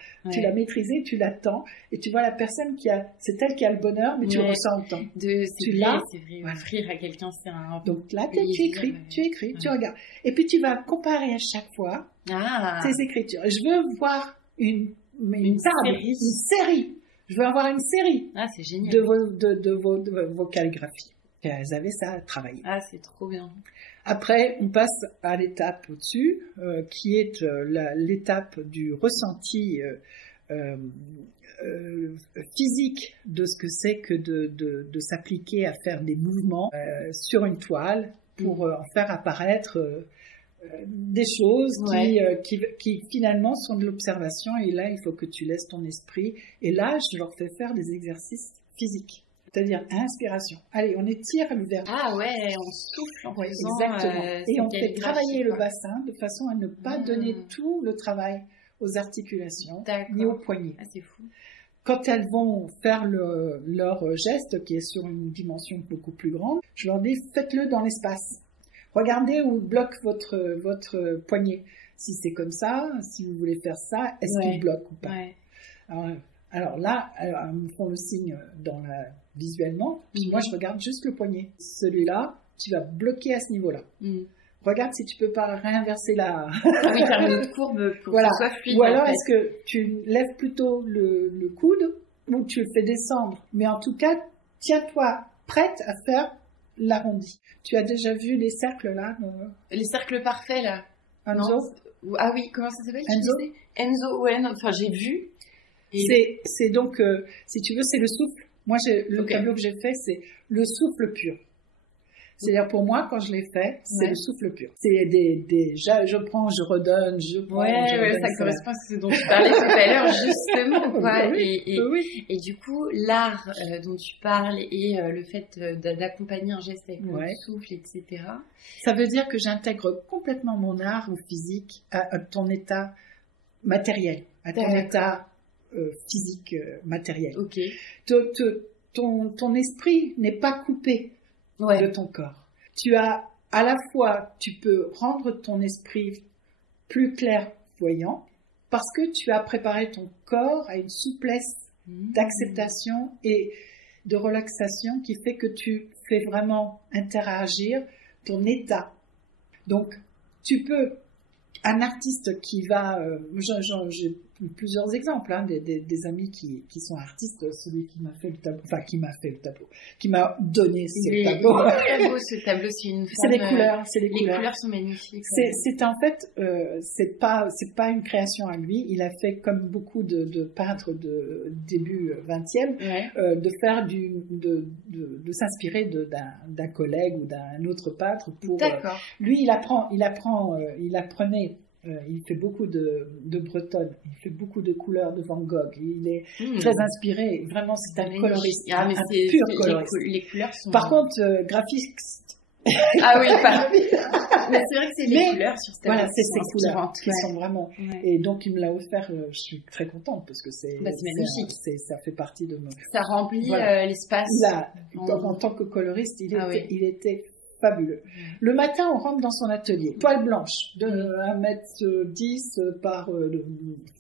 maîtrisé, tu l'attends, et tu vois la personne c'est elle qui a le bonheur, mais tu le ressens en temps. C'est vrai, offrir à quelqu'un, c'est un... Donc là, tu écris, tu regardes. Et puis tu vas comparer à chaque fois tes écritures. Je veux voir une série. Je veux avoir une série c'est génial. de vos calligraphies. Elles avaient ça à travailler. Ah, c'est trop bien. Après, on passe à l'étape au-dessus, qui est l'étape du ressenti physique de ce que c'est que de s'appliquer à faire des mouvements sur une toile pour en faire apparaître des choses qui finalement sont de l'observation. Et là, il faut que tu laisses ton esprit. Et là, je leur fais faire des exercices physiques. C'est-à-dire inspiration. Allez, on étire le verbe. Ah ouais, on souffle en faisant... Exactement. Et on fait travailler le bassin de façon à ne pas donner tout le travail aux articulations ni aux poignets. Ah, c'est fou. Quand elles vont faire leur geste, qui est sur une dimension beaucoup plus grande, je leur dis, faites-le dans l'espace. Regardez où bloque votre poignet. Si c'est comme ça, si vous voulez faire ça, est-ce qu'il bloque ou pas? Alors là, elles me font le signe visuellement, puis moi je regarde juste le poignet. Celui-là, tu vas bloquer à ce niveau-là. Regarde si tu peux pas réinverser la... oui, faire une autre courbe pour que ce soit fluide. Ou alors, est-ce que tu lèves plutôt le coude ou tu le fais descendre? Mais en tout cas, tiens-toi prête à faire l'arrondi. Tu as déjà vu les cercles là? Les cercles parfaits là. Enzo? Ah oui, comment ça s'appelle? Enzo, ouais, enfin j'ai vu. C'est donc, si tu veux, c'est le souffle. Moi, le tableau que j'ai fait, c'est le souffle pur. C'est-à-dire pour moi, quand je l'ai fait, c'est le souffle pur. C'est je prends, je redonne, je prends, je redonne. Ça correspond à ce dont tu parlais tout à l'heure, justement, quoi. Et du coup, l'art dont tu parles et le fait d'accompagner un geste avec le souffle, etc. Ça veut dire que j'intègre complètement mon art ou physique à ton état matériel, à ton état physique matériel. Ok. Ton esprit n'est pas coupé de ton corps. Tu as, à la fois, tu peux rendre ton esprit plus clairvoyant parce que tu as préparé ton corps à une souplesse d'acceptation et de relaxation qui fait que tu fais vraiment interagir ton état. Donc, tu peux, un artiste qui va, j'ai plusieurs exemples, des amis qui sont artistes, celui qui m'a fait le tableau, qui m'a donné ce tableau. Il est très beau ce tableau, c'est une forme, c'est les couleurs, les couleurs sont magnifiques. C'est en fait, c'est pas une création à lui, il a fait comme beaucoup de peintres de début 20e, de faire de s'inspirer d'un collègue ou d'un autre peintre pour, lui il apprenait. Il fait beaucoup de bretonne, il fait beaucoup de couleurs de Van Gogh, il est très inspiré, vraiment c'est un coloriste, un pur coloriste. Les couleurs sont... Par contre, graphiste... Ah oui, mais c'est vrai que c'est les couleurs sur cette voilà, c'est ces couleurs qui sont vraiment... Et donc il me l'a offert, je suis très contente parce que c'est magnifique. Ça fait partie de mon... Ça remplit l'espace. En tant que coloriste, il était fabuleux. Le matin, on rentre dans son atelier. Toile blanche, de 1m10 par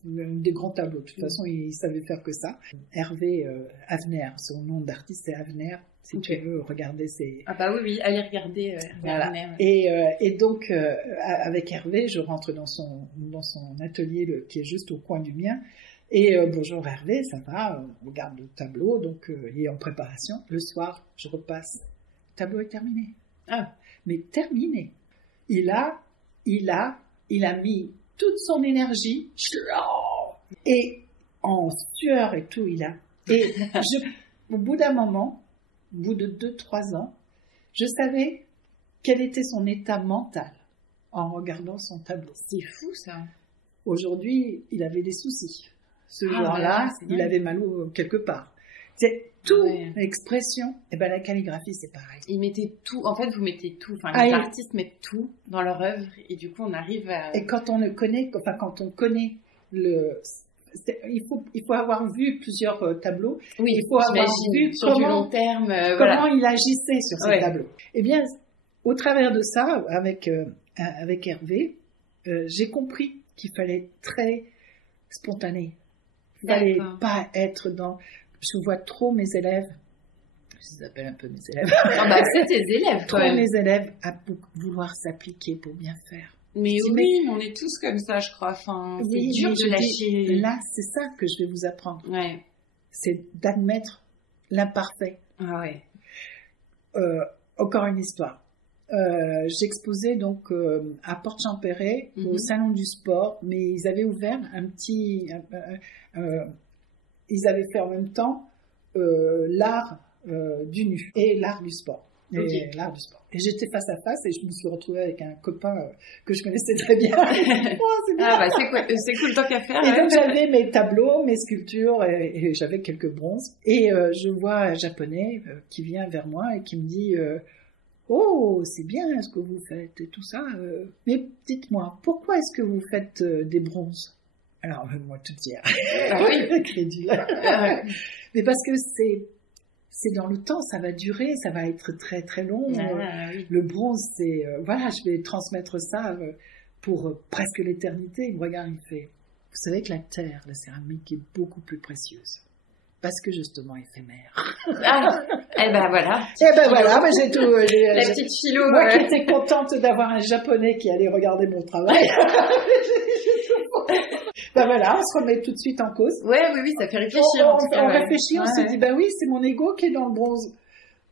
des grands tableaux. De toute façon, il savait faire que ça. Hervé Avener, son nom d'artiste, c'est Avener. Si tu veux regarder ses... Ah bah oui, allez regarder Hervé Avener. Et donc, avec Hervé, je rentre dans son atelier qui est juste au coin du mien. Et bonjour Hervé, ça va? On regarde le tableau, donc il est en préparation. Le soir, je repasse. Le tableau est terminé. Ah, mais terminé. Il a mis toute son énergie et en sueur et tout, au bout d'un moment, au bout de 2-3 ans, je savais quel était son état mental en regardant son tableau. C'est fou ça. Aujourd'hui, il avait des soucis. Ce jour-là, il avait mal quelque part. C'est tout, l'expression, et ben la calligraphie c'est pareil. Ils mettaient tout, en fait vous mettez tout, les artistes mettent tout dans leur œuvre et du coup on arrive à... Et quand on connaît il faut avoir vu plusieurs tableaux, il faut avoir vu sur du long terme, comment il agissait sur ces tableaux. Eh bien, au travers de ça, avec Hervé, j'ai compris qu'il fallait être très spontané. Il fallait pas être dans... Je vois trop mes élèves, je les appelle un peu mes élèves. C'est tes élèves, trop mes élèves à vouloir s'appliquer pour bien faire. Mais oui, on est tous comme ça, je crois. Enfin, c'est dur de lâcher. Là, c'est ça que je vais vous apprendre. C'est d'admettre l'imparfait. Encore une histoire. J'exposais donc à Porte-Champéret au Salon du Sport, mais ils avaient ouvert ils avaient fait en même temps l'art du nu et l'art du sport. Et l'art du sport. Et j'étais face à face et je me suis retrouvée avec un copain que je connaissais très bien. C'est bien. Ah bah c'est cool tant qu'à faire. Et donc j'avais mes tableaux, mes sculptures et j'avais quelques bronzes. Et je vois un japonais qui vient vers moi et qui me dit oh, c'est bien ce que vous faites et tout ça. Mais dites-moi, pourquoi est-ce que vous faites des bronzes? Alors moi tout dire. Ah oui. Crédule. Mais parce que c'est dans le temps, ça va durer, ça va être très très long. Oui. Le bronze, c'est voilà, je vais transmettre ça pour presque l'éternité. Il me regarde, il me fait, vous savez que la terre, la céramique est beaucoup plus précieuse parce que justement éphémère. Ah, eh ben voilà. Eh ben voilà, mais j'ai tout. La petite philo. Moi qui étais contente d'avoir un japonais qui allait regarder mon travail. Ben voilà, on se remet tout de suite en cause. Oui, ça fait réfléchir. On réfléchit, on se dit, ben oui, c'est mon ego qui est dans le bronze.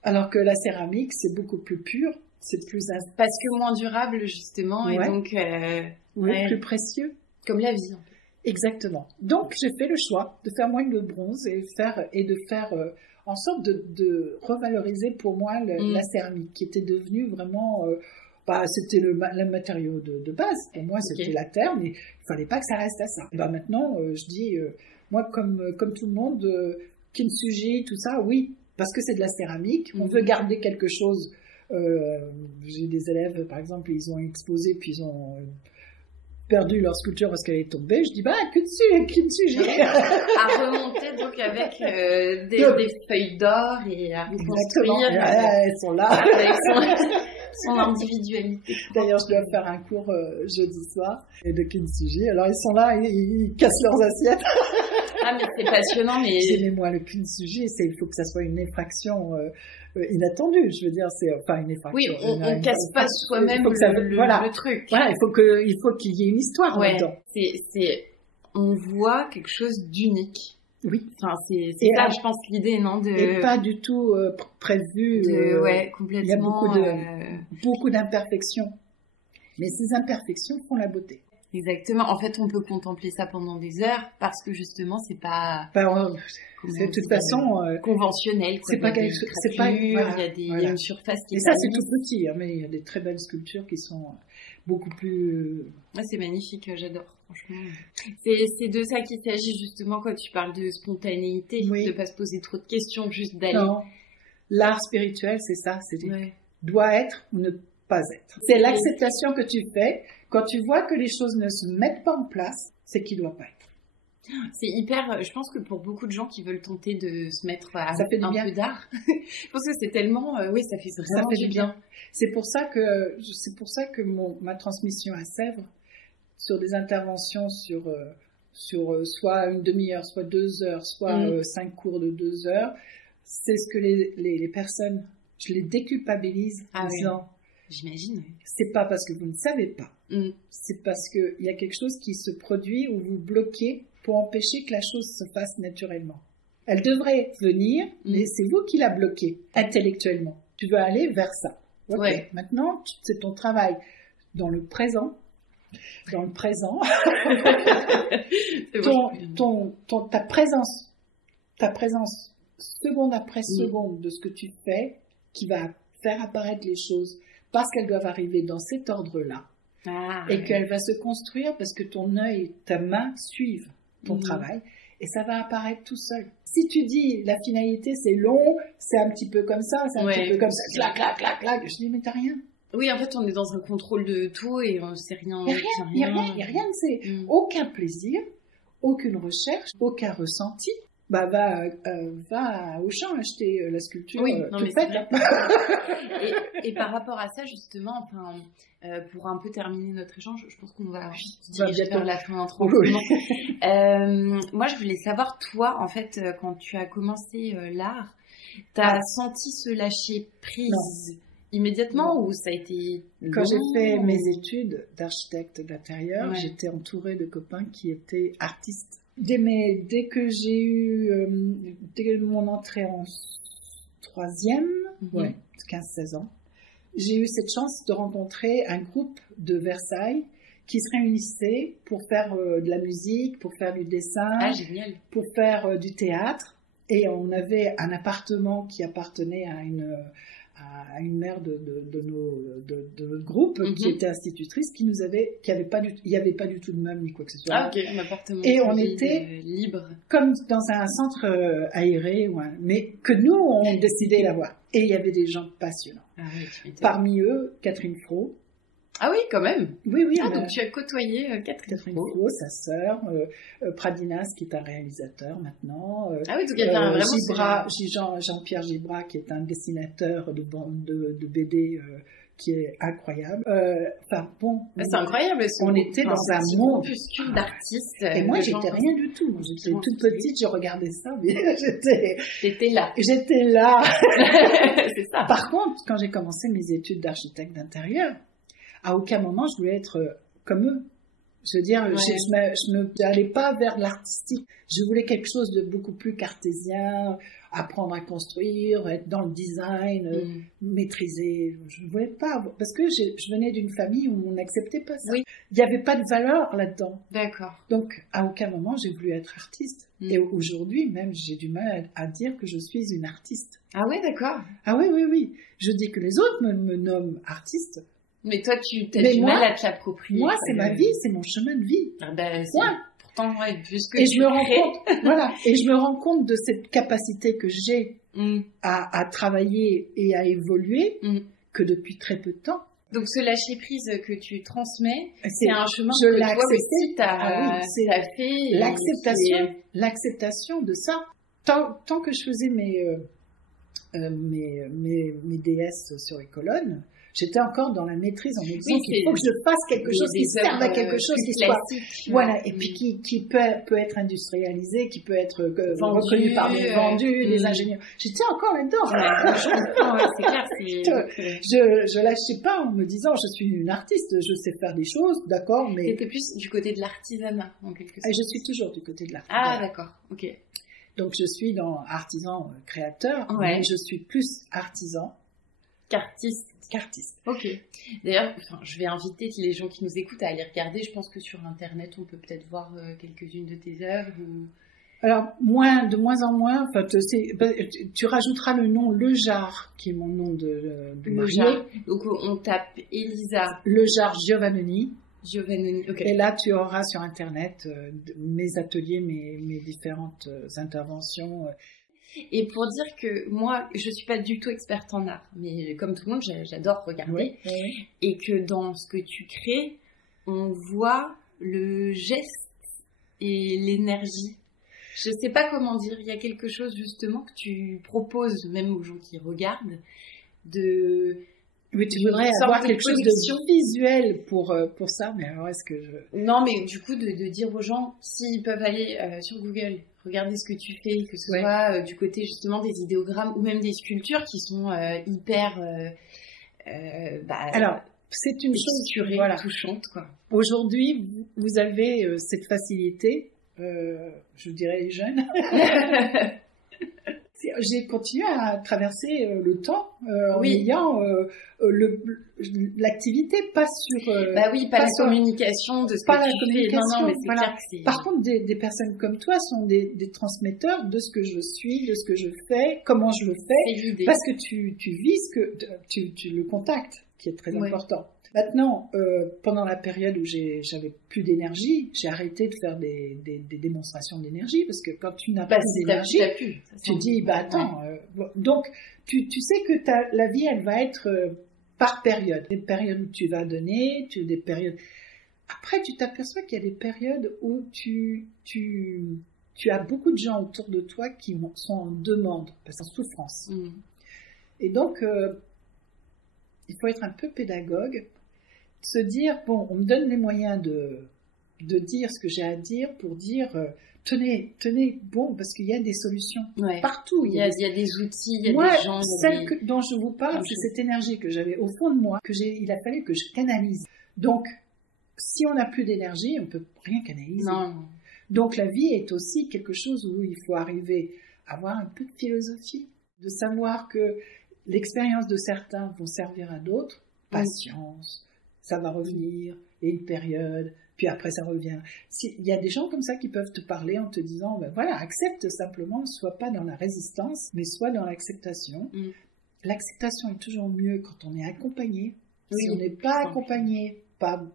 Alors que la céramique, c'est beaucoup plus pur, c'est plus... Parce que moins durable, justement, et donc... plus précieux. Comme la vie, en fait. Exactement. Donc, j'ai fait le choix de faire moins de bronze et de faire en sorte de revaloriser pour moi la céramique, qui était devenue vraiment... c'était le matériau de base. Pour moi, c'était la terre, mais il fallait pas que ça reste à ça. Et maintenant, je dis, moi, comme tout le monde, kintsugi, tout ça, oui, parce que c'est de la céramique. On veut garder quelque chose. J'ai des élèves, par exemple, ils ont exposé, puis ils ont perdu leur sculpture parce qu'elle est tombée. Je dis, kintsugi. À remonter donc avec des feuilles d'or et à reconstruire. Elles sont là. Avec son individualité. D'ailleurs, je dois faire un cours jeudi soir de kintsugi. Alors, ils sont là, ils cassent leurs assiettes. Ah, mais c'est passionnant, mais... Mais moi, le kintsugi, il faut que ça soit une effraction inattendue. Je veux dire, c'est enfin une effraction. Oui, on ne casse pas soi-même le truc. Voilà, il faut qu'il y ait une histoire là-dedans. On voit quelque chose d'unique. Oui. Enfin, c'est ça, je pense, l'idée, non, et pas du tout prévu. Complètement. Il y a beaucoup d'imperfections. Mais ces imperfections font la beauté. Exactement. En fait, on peut contempler ça pendant des heures parce que justement, c'est pas. C'est de toute façon conventionnel. C'est pas quelque chose. C'est pas. Il y a une surface qui. Et ça, c'est tout petit, hein, mais il y a des très belles sculptures qui sont beaucoup plus. C'est magnifique. J'adore. Franchement, c'est de ça qu'il s'agit justement quand tu parles de spontanéité, de pas se poser trop de questions, juste d'aller. Non, l'art spirituel, c'est ça, doit être ou ne pas être. C'est l'acceptation que tu fais quand tu vois que les choses ne se mettent pas en place, c'est qu'il doit pas être. C'est hyper, je pense que pour beaucoup de gens qui veulent tenter de se mettre à un peu d'art, je pense que c'est tellement, ça fait du bien. C'est pour ça que ma transmission à Sèvres, sur des interventions sur soit une demi-heure, soit 2 heures, soit 5 cours de 2 heures, c'est ce que les personnes, je les déculpabilise en disant, j'imagine. C'est pas parce que vous ne savez pas, c'est parce qu'il y a quelque chose qui se produit où vous bloquez pour empêcher que la chose se fasse naturellement. Elle devrait venir, mais c'est vous qui la bloquez intellectuellement. Tu veux aller vers ça. Okay. Maintenant, c'est ton travail dans le présent. Ta présence seconde après seconde de ce que tu fais qui va faire apparaître les choses parce qu'elles doivent arriver dans cet ordre-là et qu'elle va se construire parce que ton œil, ta main suivent ton travail et ça va apparaître tout seul. Si tu dis la finalité c'est long, c'est un petit peu comme ça, c'est un petit peu comme ça, clac, clac, clac, clac, je dis mais t'as rien. Oui, en fait, on est dans un contrôle de tout et on ne sait rien. Il n'y a rien, c'est aucun plaisir, aucune recherche, aucun ressenti. Va au champ acheter la sculpture toute faite. Et par rapport à ça, justement, pour un peu terminer notre échange, je pense qu'on va diriger vers la fin tranquillement. Moi, je voulais savoir, toi, en fait, quand tu as commencé l'art, t'as senti ce lâcher prise immédiatement ou ça a été Quand j'ai fait mes études d'architecte d'intérieur, j'étais entourée de copains qui étaient artistes. Dès mon entrée en 3e, 15-16 ans, j'ai eu cette chance de rencontrer un groupe de Versailles qui se réunissait pour faire de la musique, pour faire du dessin, pour faire du théâtre. Et on avait un appartement qui appartenait à à une mère de notre groupe qui était institutrice, qui avait pas du tout de meubles ni quoi que ce soit. Ah ok, un appartement. Et on était libre, comme dans un centre aéré, mais que nous on décidait d'avoir. Et il y avait des gens passionnants. Ah oui, parmi eux, Catherine Fro. Ah oui, quand même. Oui. Ah, donc tu as côtoyé Catherine Fro, sa sœur, Pradinas, qui est un réalisateur maintenant. Ah oui, donc il y a vraiment Jean-Pierre Gibra, qui est un dessinateur de BD qui est incroyable. C'est incroyable. On était dans un monde groupuscule d'artistes. Et moi, j'étais rien du tout. Moi, j'étais toute petite, je regardais ça, mais J'étais là. J'étais là. C'est ça. Par contre, quand j'ai commencé mes études d'architecte d'intérieur, à aucun moment je voulais être comme eux. Je veux dire, je me allais pas vers l'artistique. Je voulais quelque chose de beaucoup plus cartésien, apprendre à construire, être dans le design, maîtriser. Je ne voulais pas, parce que je venais d'une famille où on n'acceptait pas ça. Oui. Il n'y avait pas de valeur là-dedans. D'accord. Donc, à aucun moment j'ai voulu être artiste. Et aujourd'hui, même, j'ai du mal à dire que je suis une artiste. Ah ouais, d'accord. Ah oui. Je dis que les autres me nomment artiste. Mais toi, tu as du mal à te l'approprier. Moi, c'est ma vie, c'est mon chemin de vie. Ah ben, pourtant, puisque et je me rends compte, et je me rends compte de cette capacité que j'ai à travailler et à évoluer que depuis très peu de temps. Donc, ce lâcher prise que tu transmets, c'est un chemin que toi aussi t'as fait. L'acceptation de ça. Tant que je faisais mes DS sur les colonnes, j'étais encore dans la maîtrise en me disant qu'il faut que je fasse quelque chose qui serve à quelque chose qui soit voilà, et puis qui peut être industrialisé, qui peut être reconnu par des vendus, des ingénieurs. J'étais encore là-dedans. C'est clair. Je lâchais pas en me disant je suis une artiste, je sais faire des choses, d'accord, mais t'étais plus du côté de l'artisanat en quelque sorte. Je suis toujours du côté de l'artisanat. Ah d'accord, ok. Donc je suis dans artisan créateur, mais je suis plus artisan qu'artiste. Ok. D'ailleurs, je vais inviter les gens qui nous écoutent à aller regarder. Je pense que sur Internet, on peut peut-être voir quelques-unes de tes œuvres. Alors, de moins en moins. Tu rajouteras le nom Lejar, qui est mon nom de mariée. Donc, on tape Elisa Lejar Giovannoni. Ok. Et là, tu auras sur Internet mes ateliers, mes différentes interventions. Et pour dire que moi, je suis pas du tout experte en art, mais comme tout le monde, j'adore regarder. Oui. Et que dans ce que tu crées, on voit le geste et l'énergie. Je sais pas comment dire, il y a quelque chose justement que tu proposes, même aux gens qui regardent, de... Mais tu voudrais avoir quelque chose de visuel pour ça, mais alors est-ce que je... Non, mais du coup, de dire aux gens, s'ils peuvent aller sur Google, regarder ce que tu fais, que ce soit du côté justement des idéogrammes ou même des sculptures qui sont hyper... alors, c'est une chose touchante, quoi. Aujourd'hui, vous avez cette facilité, je dirais les jeunes... J'ai continué à traverser le temps en ayant l'activité, pas sur... pas la communication de ce que tu fais. Non, mais c'est clair que c'est... Par contre, des personnes comme toi sont des transmetteurs de ce que je suis, de ce que je fais, comment je le fais, parce que tu vis ce que... Tu le contactes, qui est très important. Maintenant, pendant la période où j'avais plus d'énergie, j'ai arrêté de faire des démonstrations d'énergie, parce que quand tu n'as pas d'énergie, tu dis, attends, donc tu sais que la vie, elle va être par période. Des périodes où tu vas donner, des périodes... Après, tu t'aperçois qu'il y a des périodes où tu as beaucoup de gens autour de toi qui sont en demande, parce qu'en souffrance. Et donc, il faut être un peu pédagogue, se dire, on me donne les moyens de dire ce que j'ai à dire pour dire, tenez, parce qu'il y a des solutions partout. Il y a des outils, il y a des gens... Celle dont je vous parle, c'est cette énergie que j'avais au fond de moi, il a fallu que je canalise. Donc, si on n'a plus d'énergie, on ne peut rien canaliser. Non. Donc, la vie est aussi quelque chose où il faut arriver à avoir un peu de philosophie, de savoir que l'expérience de certains vont servir à d'autres. Patience, ça va revenir, et une période, puis après ça revient. Il y a des gens comme ça qui peuvent te parler en te disant, accepte simplement, sois pas dans la résistance, mais sois dans l'acceptation. l'acceptation est toujours mieux quand on est accompagné. Oui, si on n'est pas accompagné par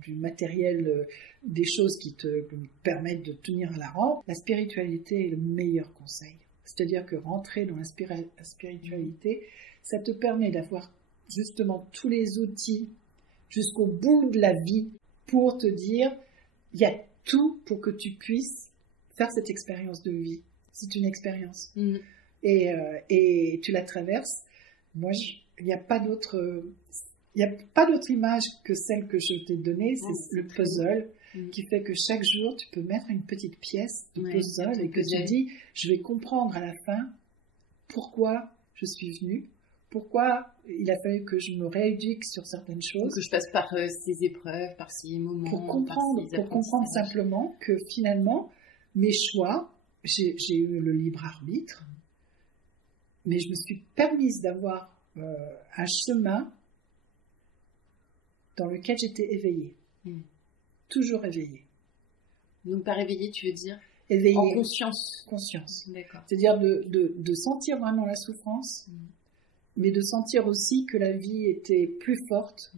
du matériel, des choses qui te permettent de tenir à la rampe, la spiritualité est le meilleur conseil. C'est-à-dire que rentrer dans la spiritualité, ça te permet d'avoir justement tous les outils jusqu'au bout de la vie pour te dire, il y a tout pour que tu puisses faire cette expérience de vie. C'est une expérience. Et tu la traverses. Moi, il n'y a pas d'autre image que celle que je t'ai donnée, c'est le puzzle qui fait que chaque jour, tu peux mettre une petite pièce de puzzle et que tu dis, je vais comprendre à la fin pourquoi je suis venue, pourquoi il a fallu que je me rééduque sur certaines choses. Que je passe par ces épreuves, par ces moments. Pour comprendre simplement que finalement, mes choix, j'ai eu le libre arbitre, mais je me suis permise d'avoir un chemin dans lequel j'étais éveillée. Toujours éveillée. Donc par éveillée, tu veux dire éveillée. En conscience. Conscience. D'accord. C'est-à-dire de sentir vraiment la souffrance, mais de sentir aussi que la vie était plus forte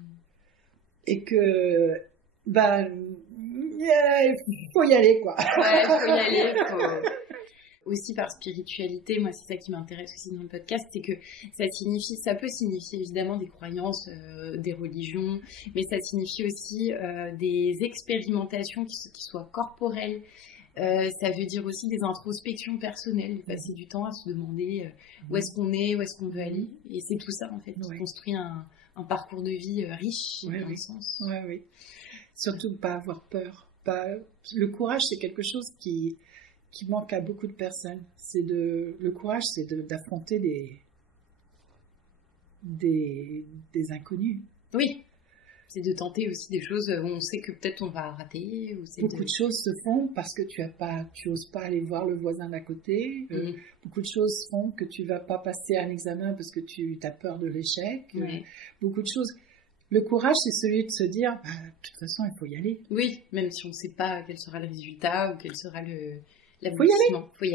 et que il faut y aller, quoi. Ouais, il faut y aller. Aussi par spiritualité, moi c'est ça qui m'intéresse aussi dans le podcast, c'est que ça peut signifier évidemment des croyances, des religions, mais ça signifie aussi des expérimentations qui soient corporelles. Ça veut dire aussi des introspections personnelles, de passer du temps à se demander où est-ce qu'on est, où est-ce qu'on veut aller, et c'est tout ça en fait qui construit un parcours de vie riche dans le sens. Oui. Surtout pas avoir peur. Le courage, c'est quelque chose qui manque à beaucoup de personnes. Le courage, c'est d'affronter des inconnus. Oui. C'est de tenter aussi des choses où on sait que peut-être on va rater. Beaucoup de choses se font parce que tu oses pas aller voir le voisin d'à côté. Beaucoup de choses font que tu vas pas passer un examen parce que tu as peur de l'échec. Beaucoup de choses. Le courage, c'est celui de se dire, de toute façon, il faut y aller. Oui, même si on ne sait pas quel sera le résultat ou quel sera l'aboutissement. Faut y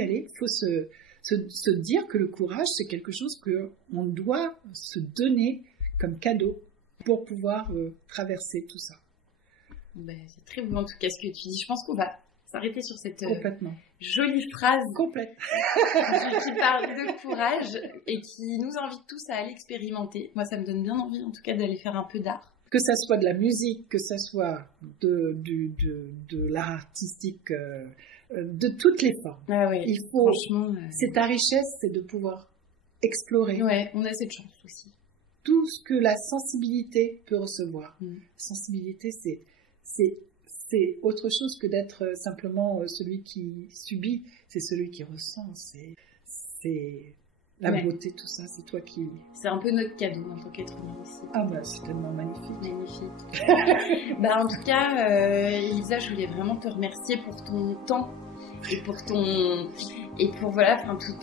aller. Il faut se dire que le courage, c'est quelque chose qu'on doit se donner comme cadeau pour pouvoir traverser tout ça. C'est très beau en tout cas ce que tu dis. Je pense qu'on va s'arrêter sur cette jolie phrase complète qui parle de courage et qui nous invite tous à aller expérimenter. Moi, ça me donne bien envie en tout cas d'aller faire un peu d'art. Que ça soit de la musique, que ça soit de l'art artistique, de toutes les formes. Il faut, franchement, c'est ta richesse, c'est de pouvoir explorer. Ouais, on a cette chance aussi. Tout ce que la sensibilité peut recevoir. Sensibilité, c'est autre chose que d'être simplement celui qui subit, c'est celui qui ressent, c'est la beauté, tout ça, c'est toi qui... C'est un peu notre cadeau en tant qu'être humain aussi. C'est tellement magnifique. Magnifique. En tout cas, Elisa, je voulais vraiment te remercier pour ton temps et pour tout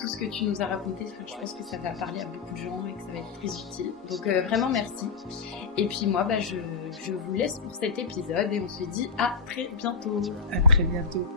ce que tu nous as raconté. Je pense que ça va parler à beaucoup de gens et que ça va être très utile. Donc vraiment merci. Et puis moi, je vous laisse pour cet épisode et on se dit à très bientôt. À très bientôt.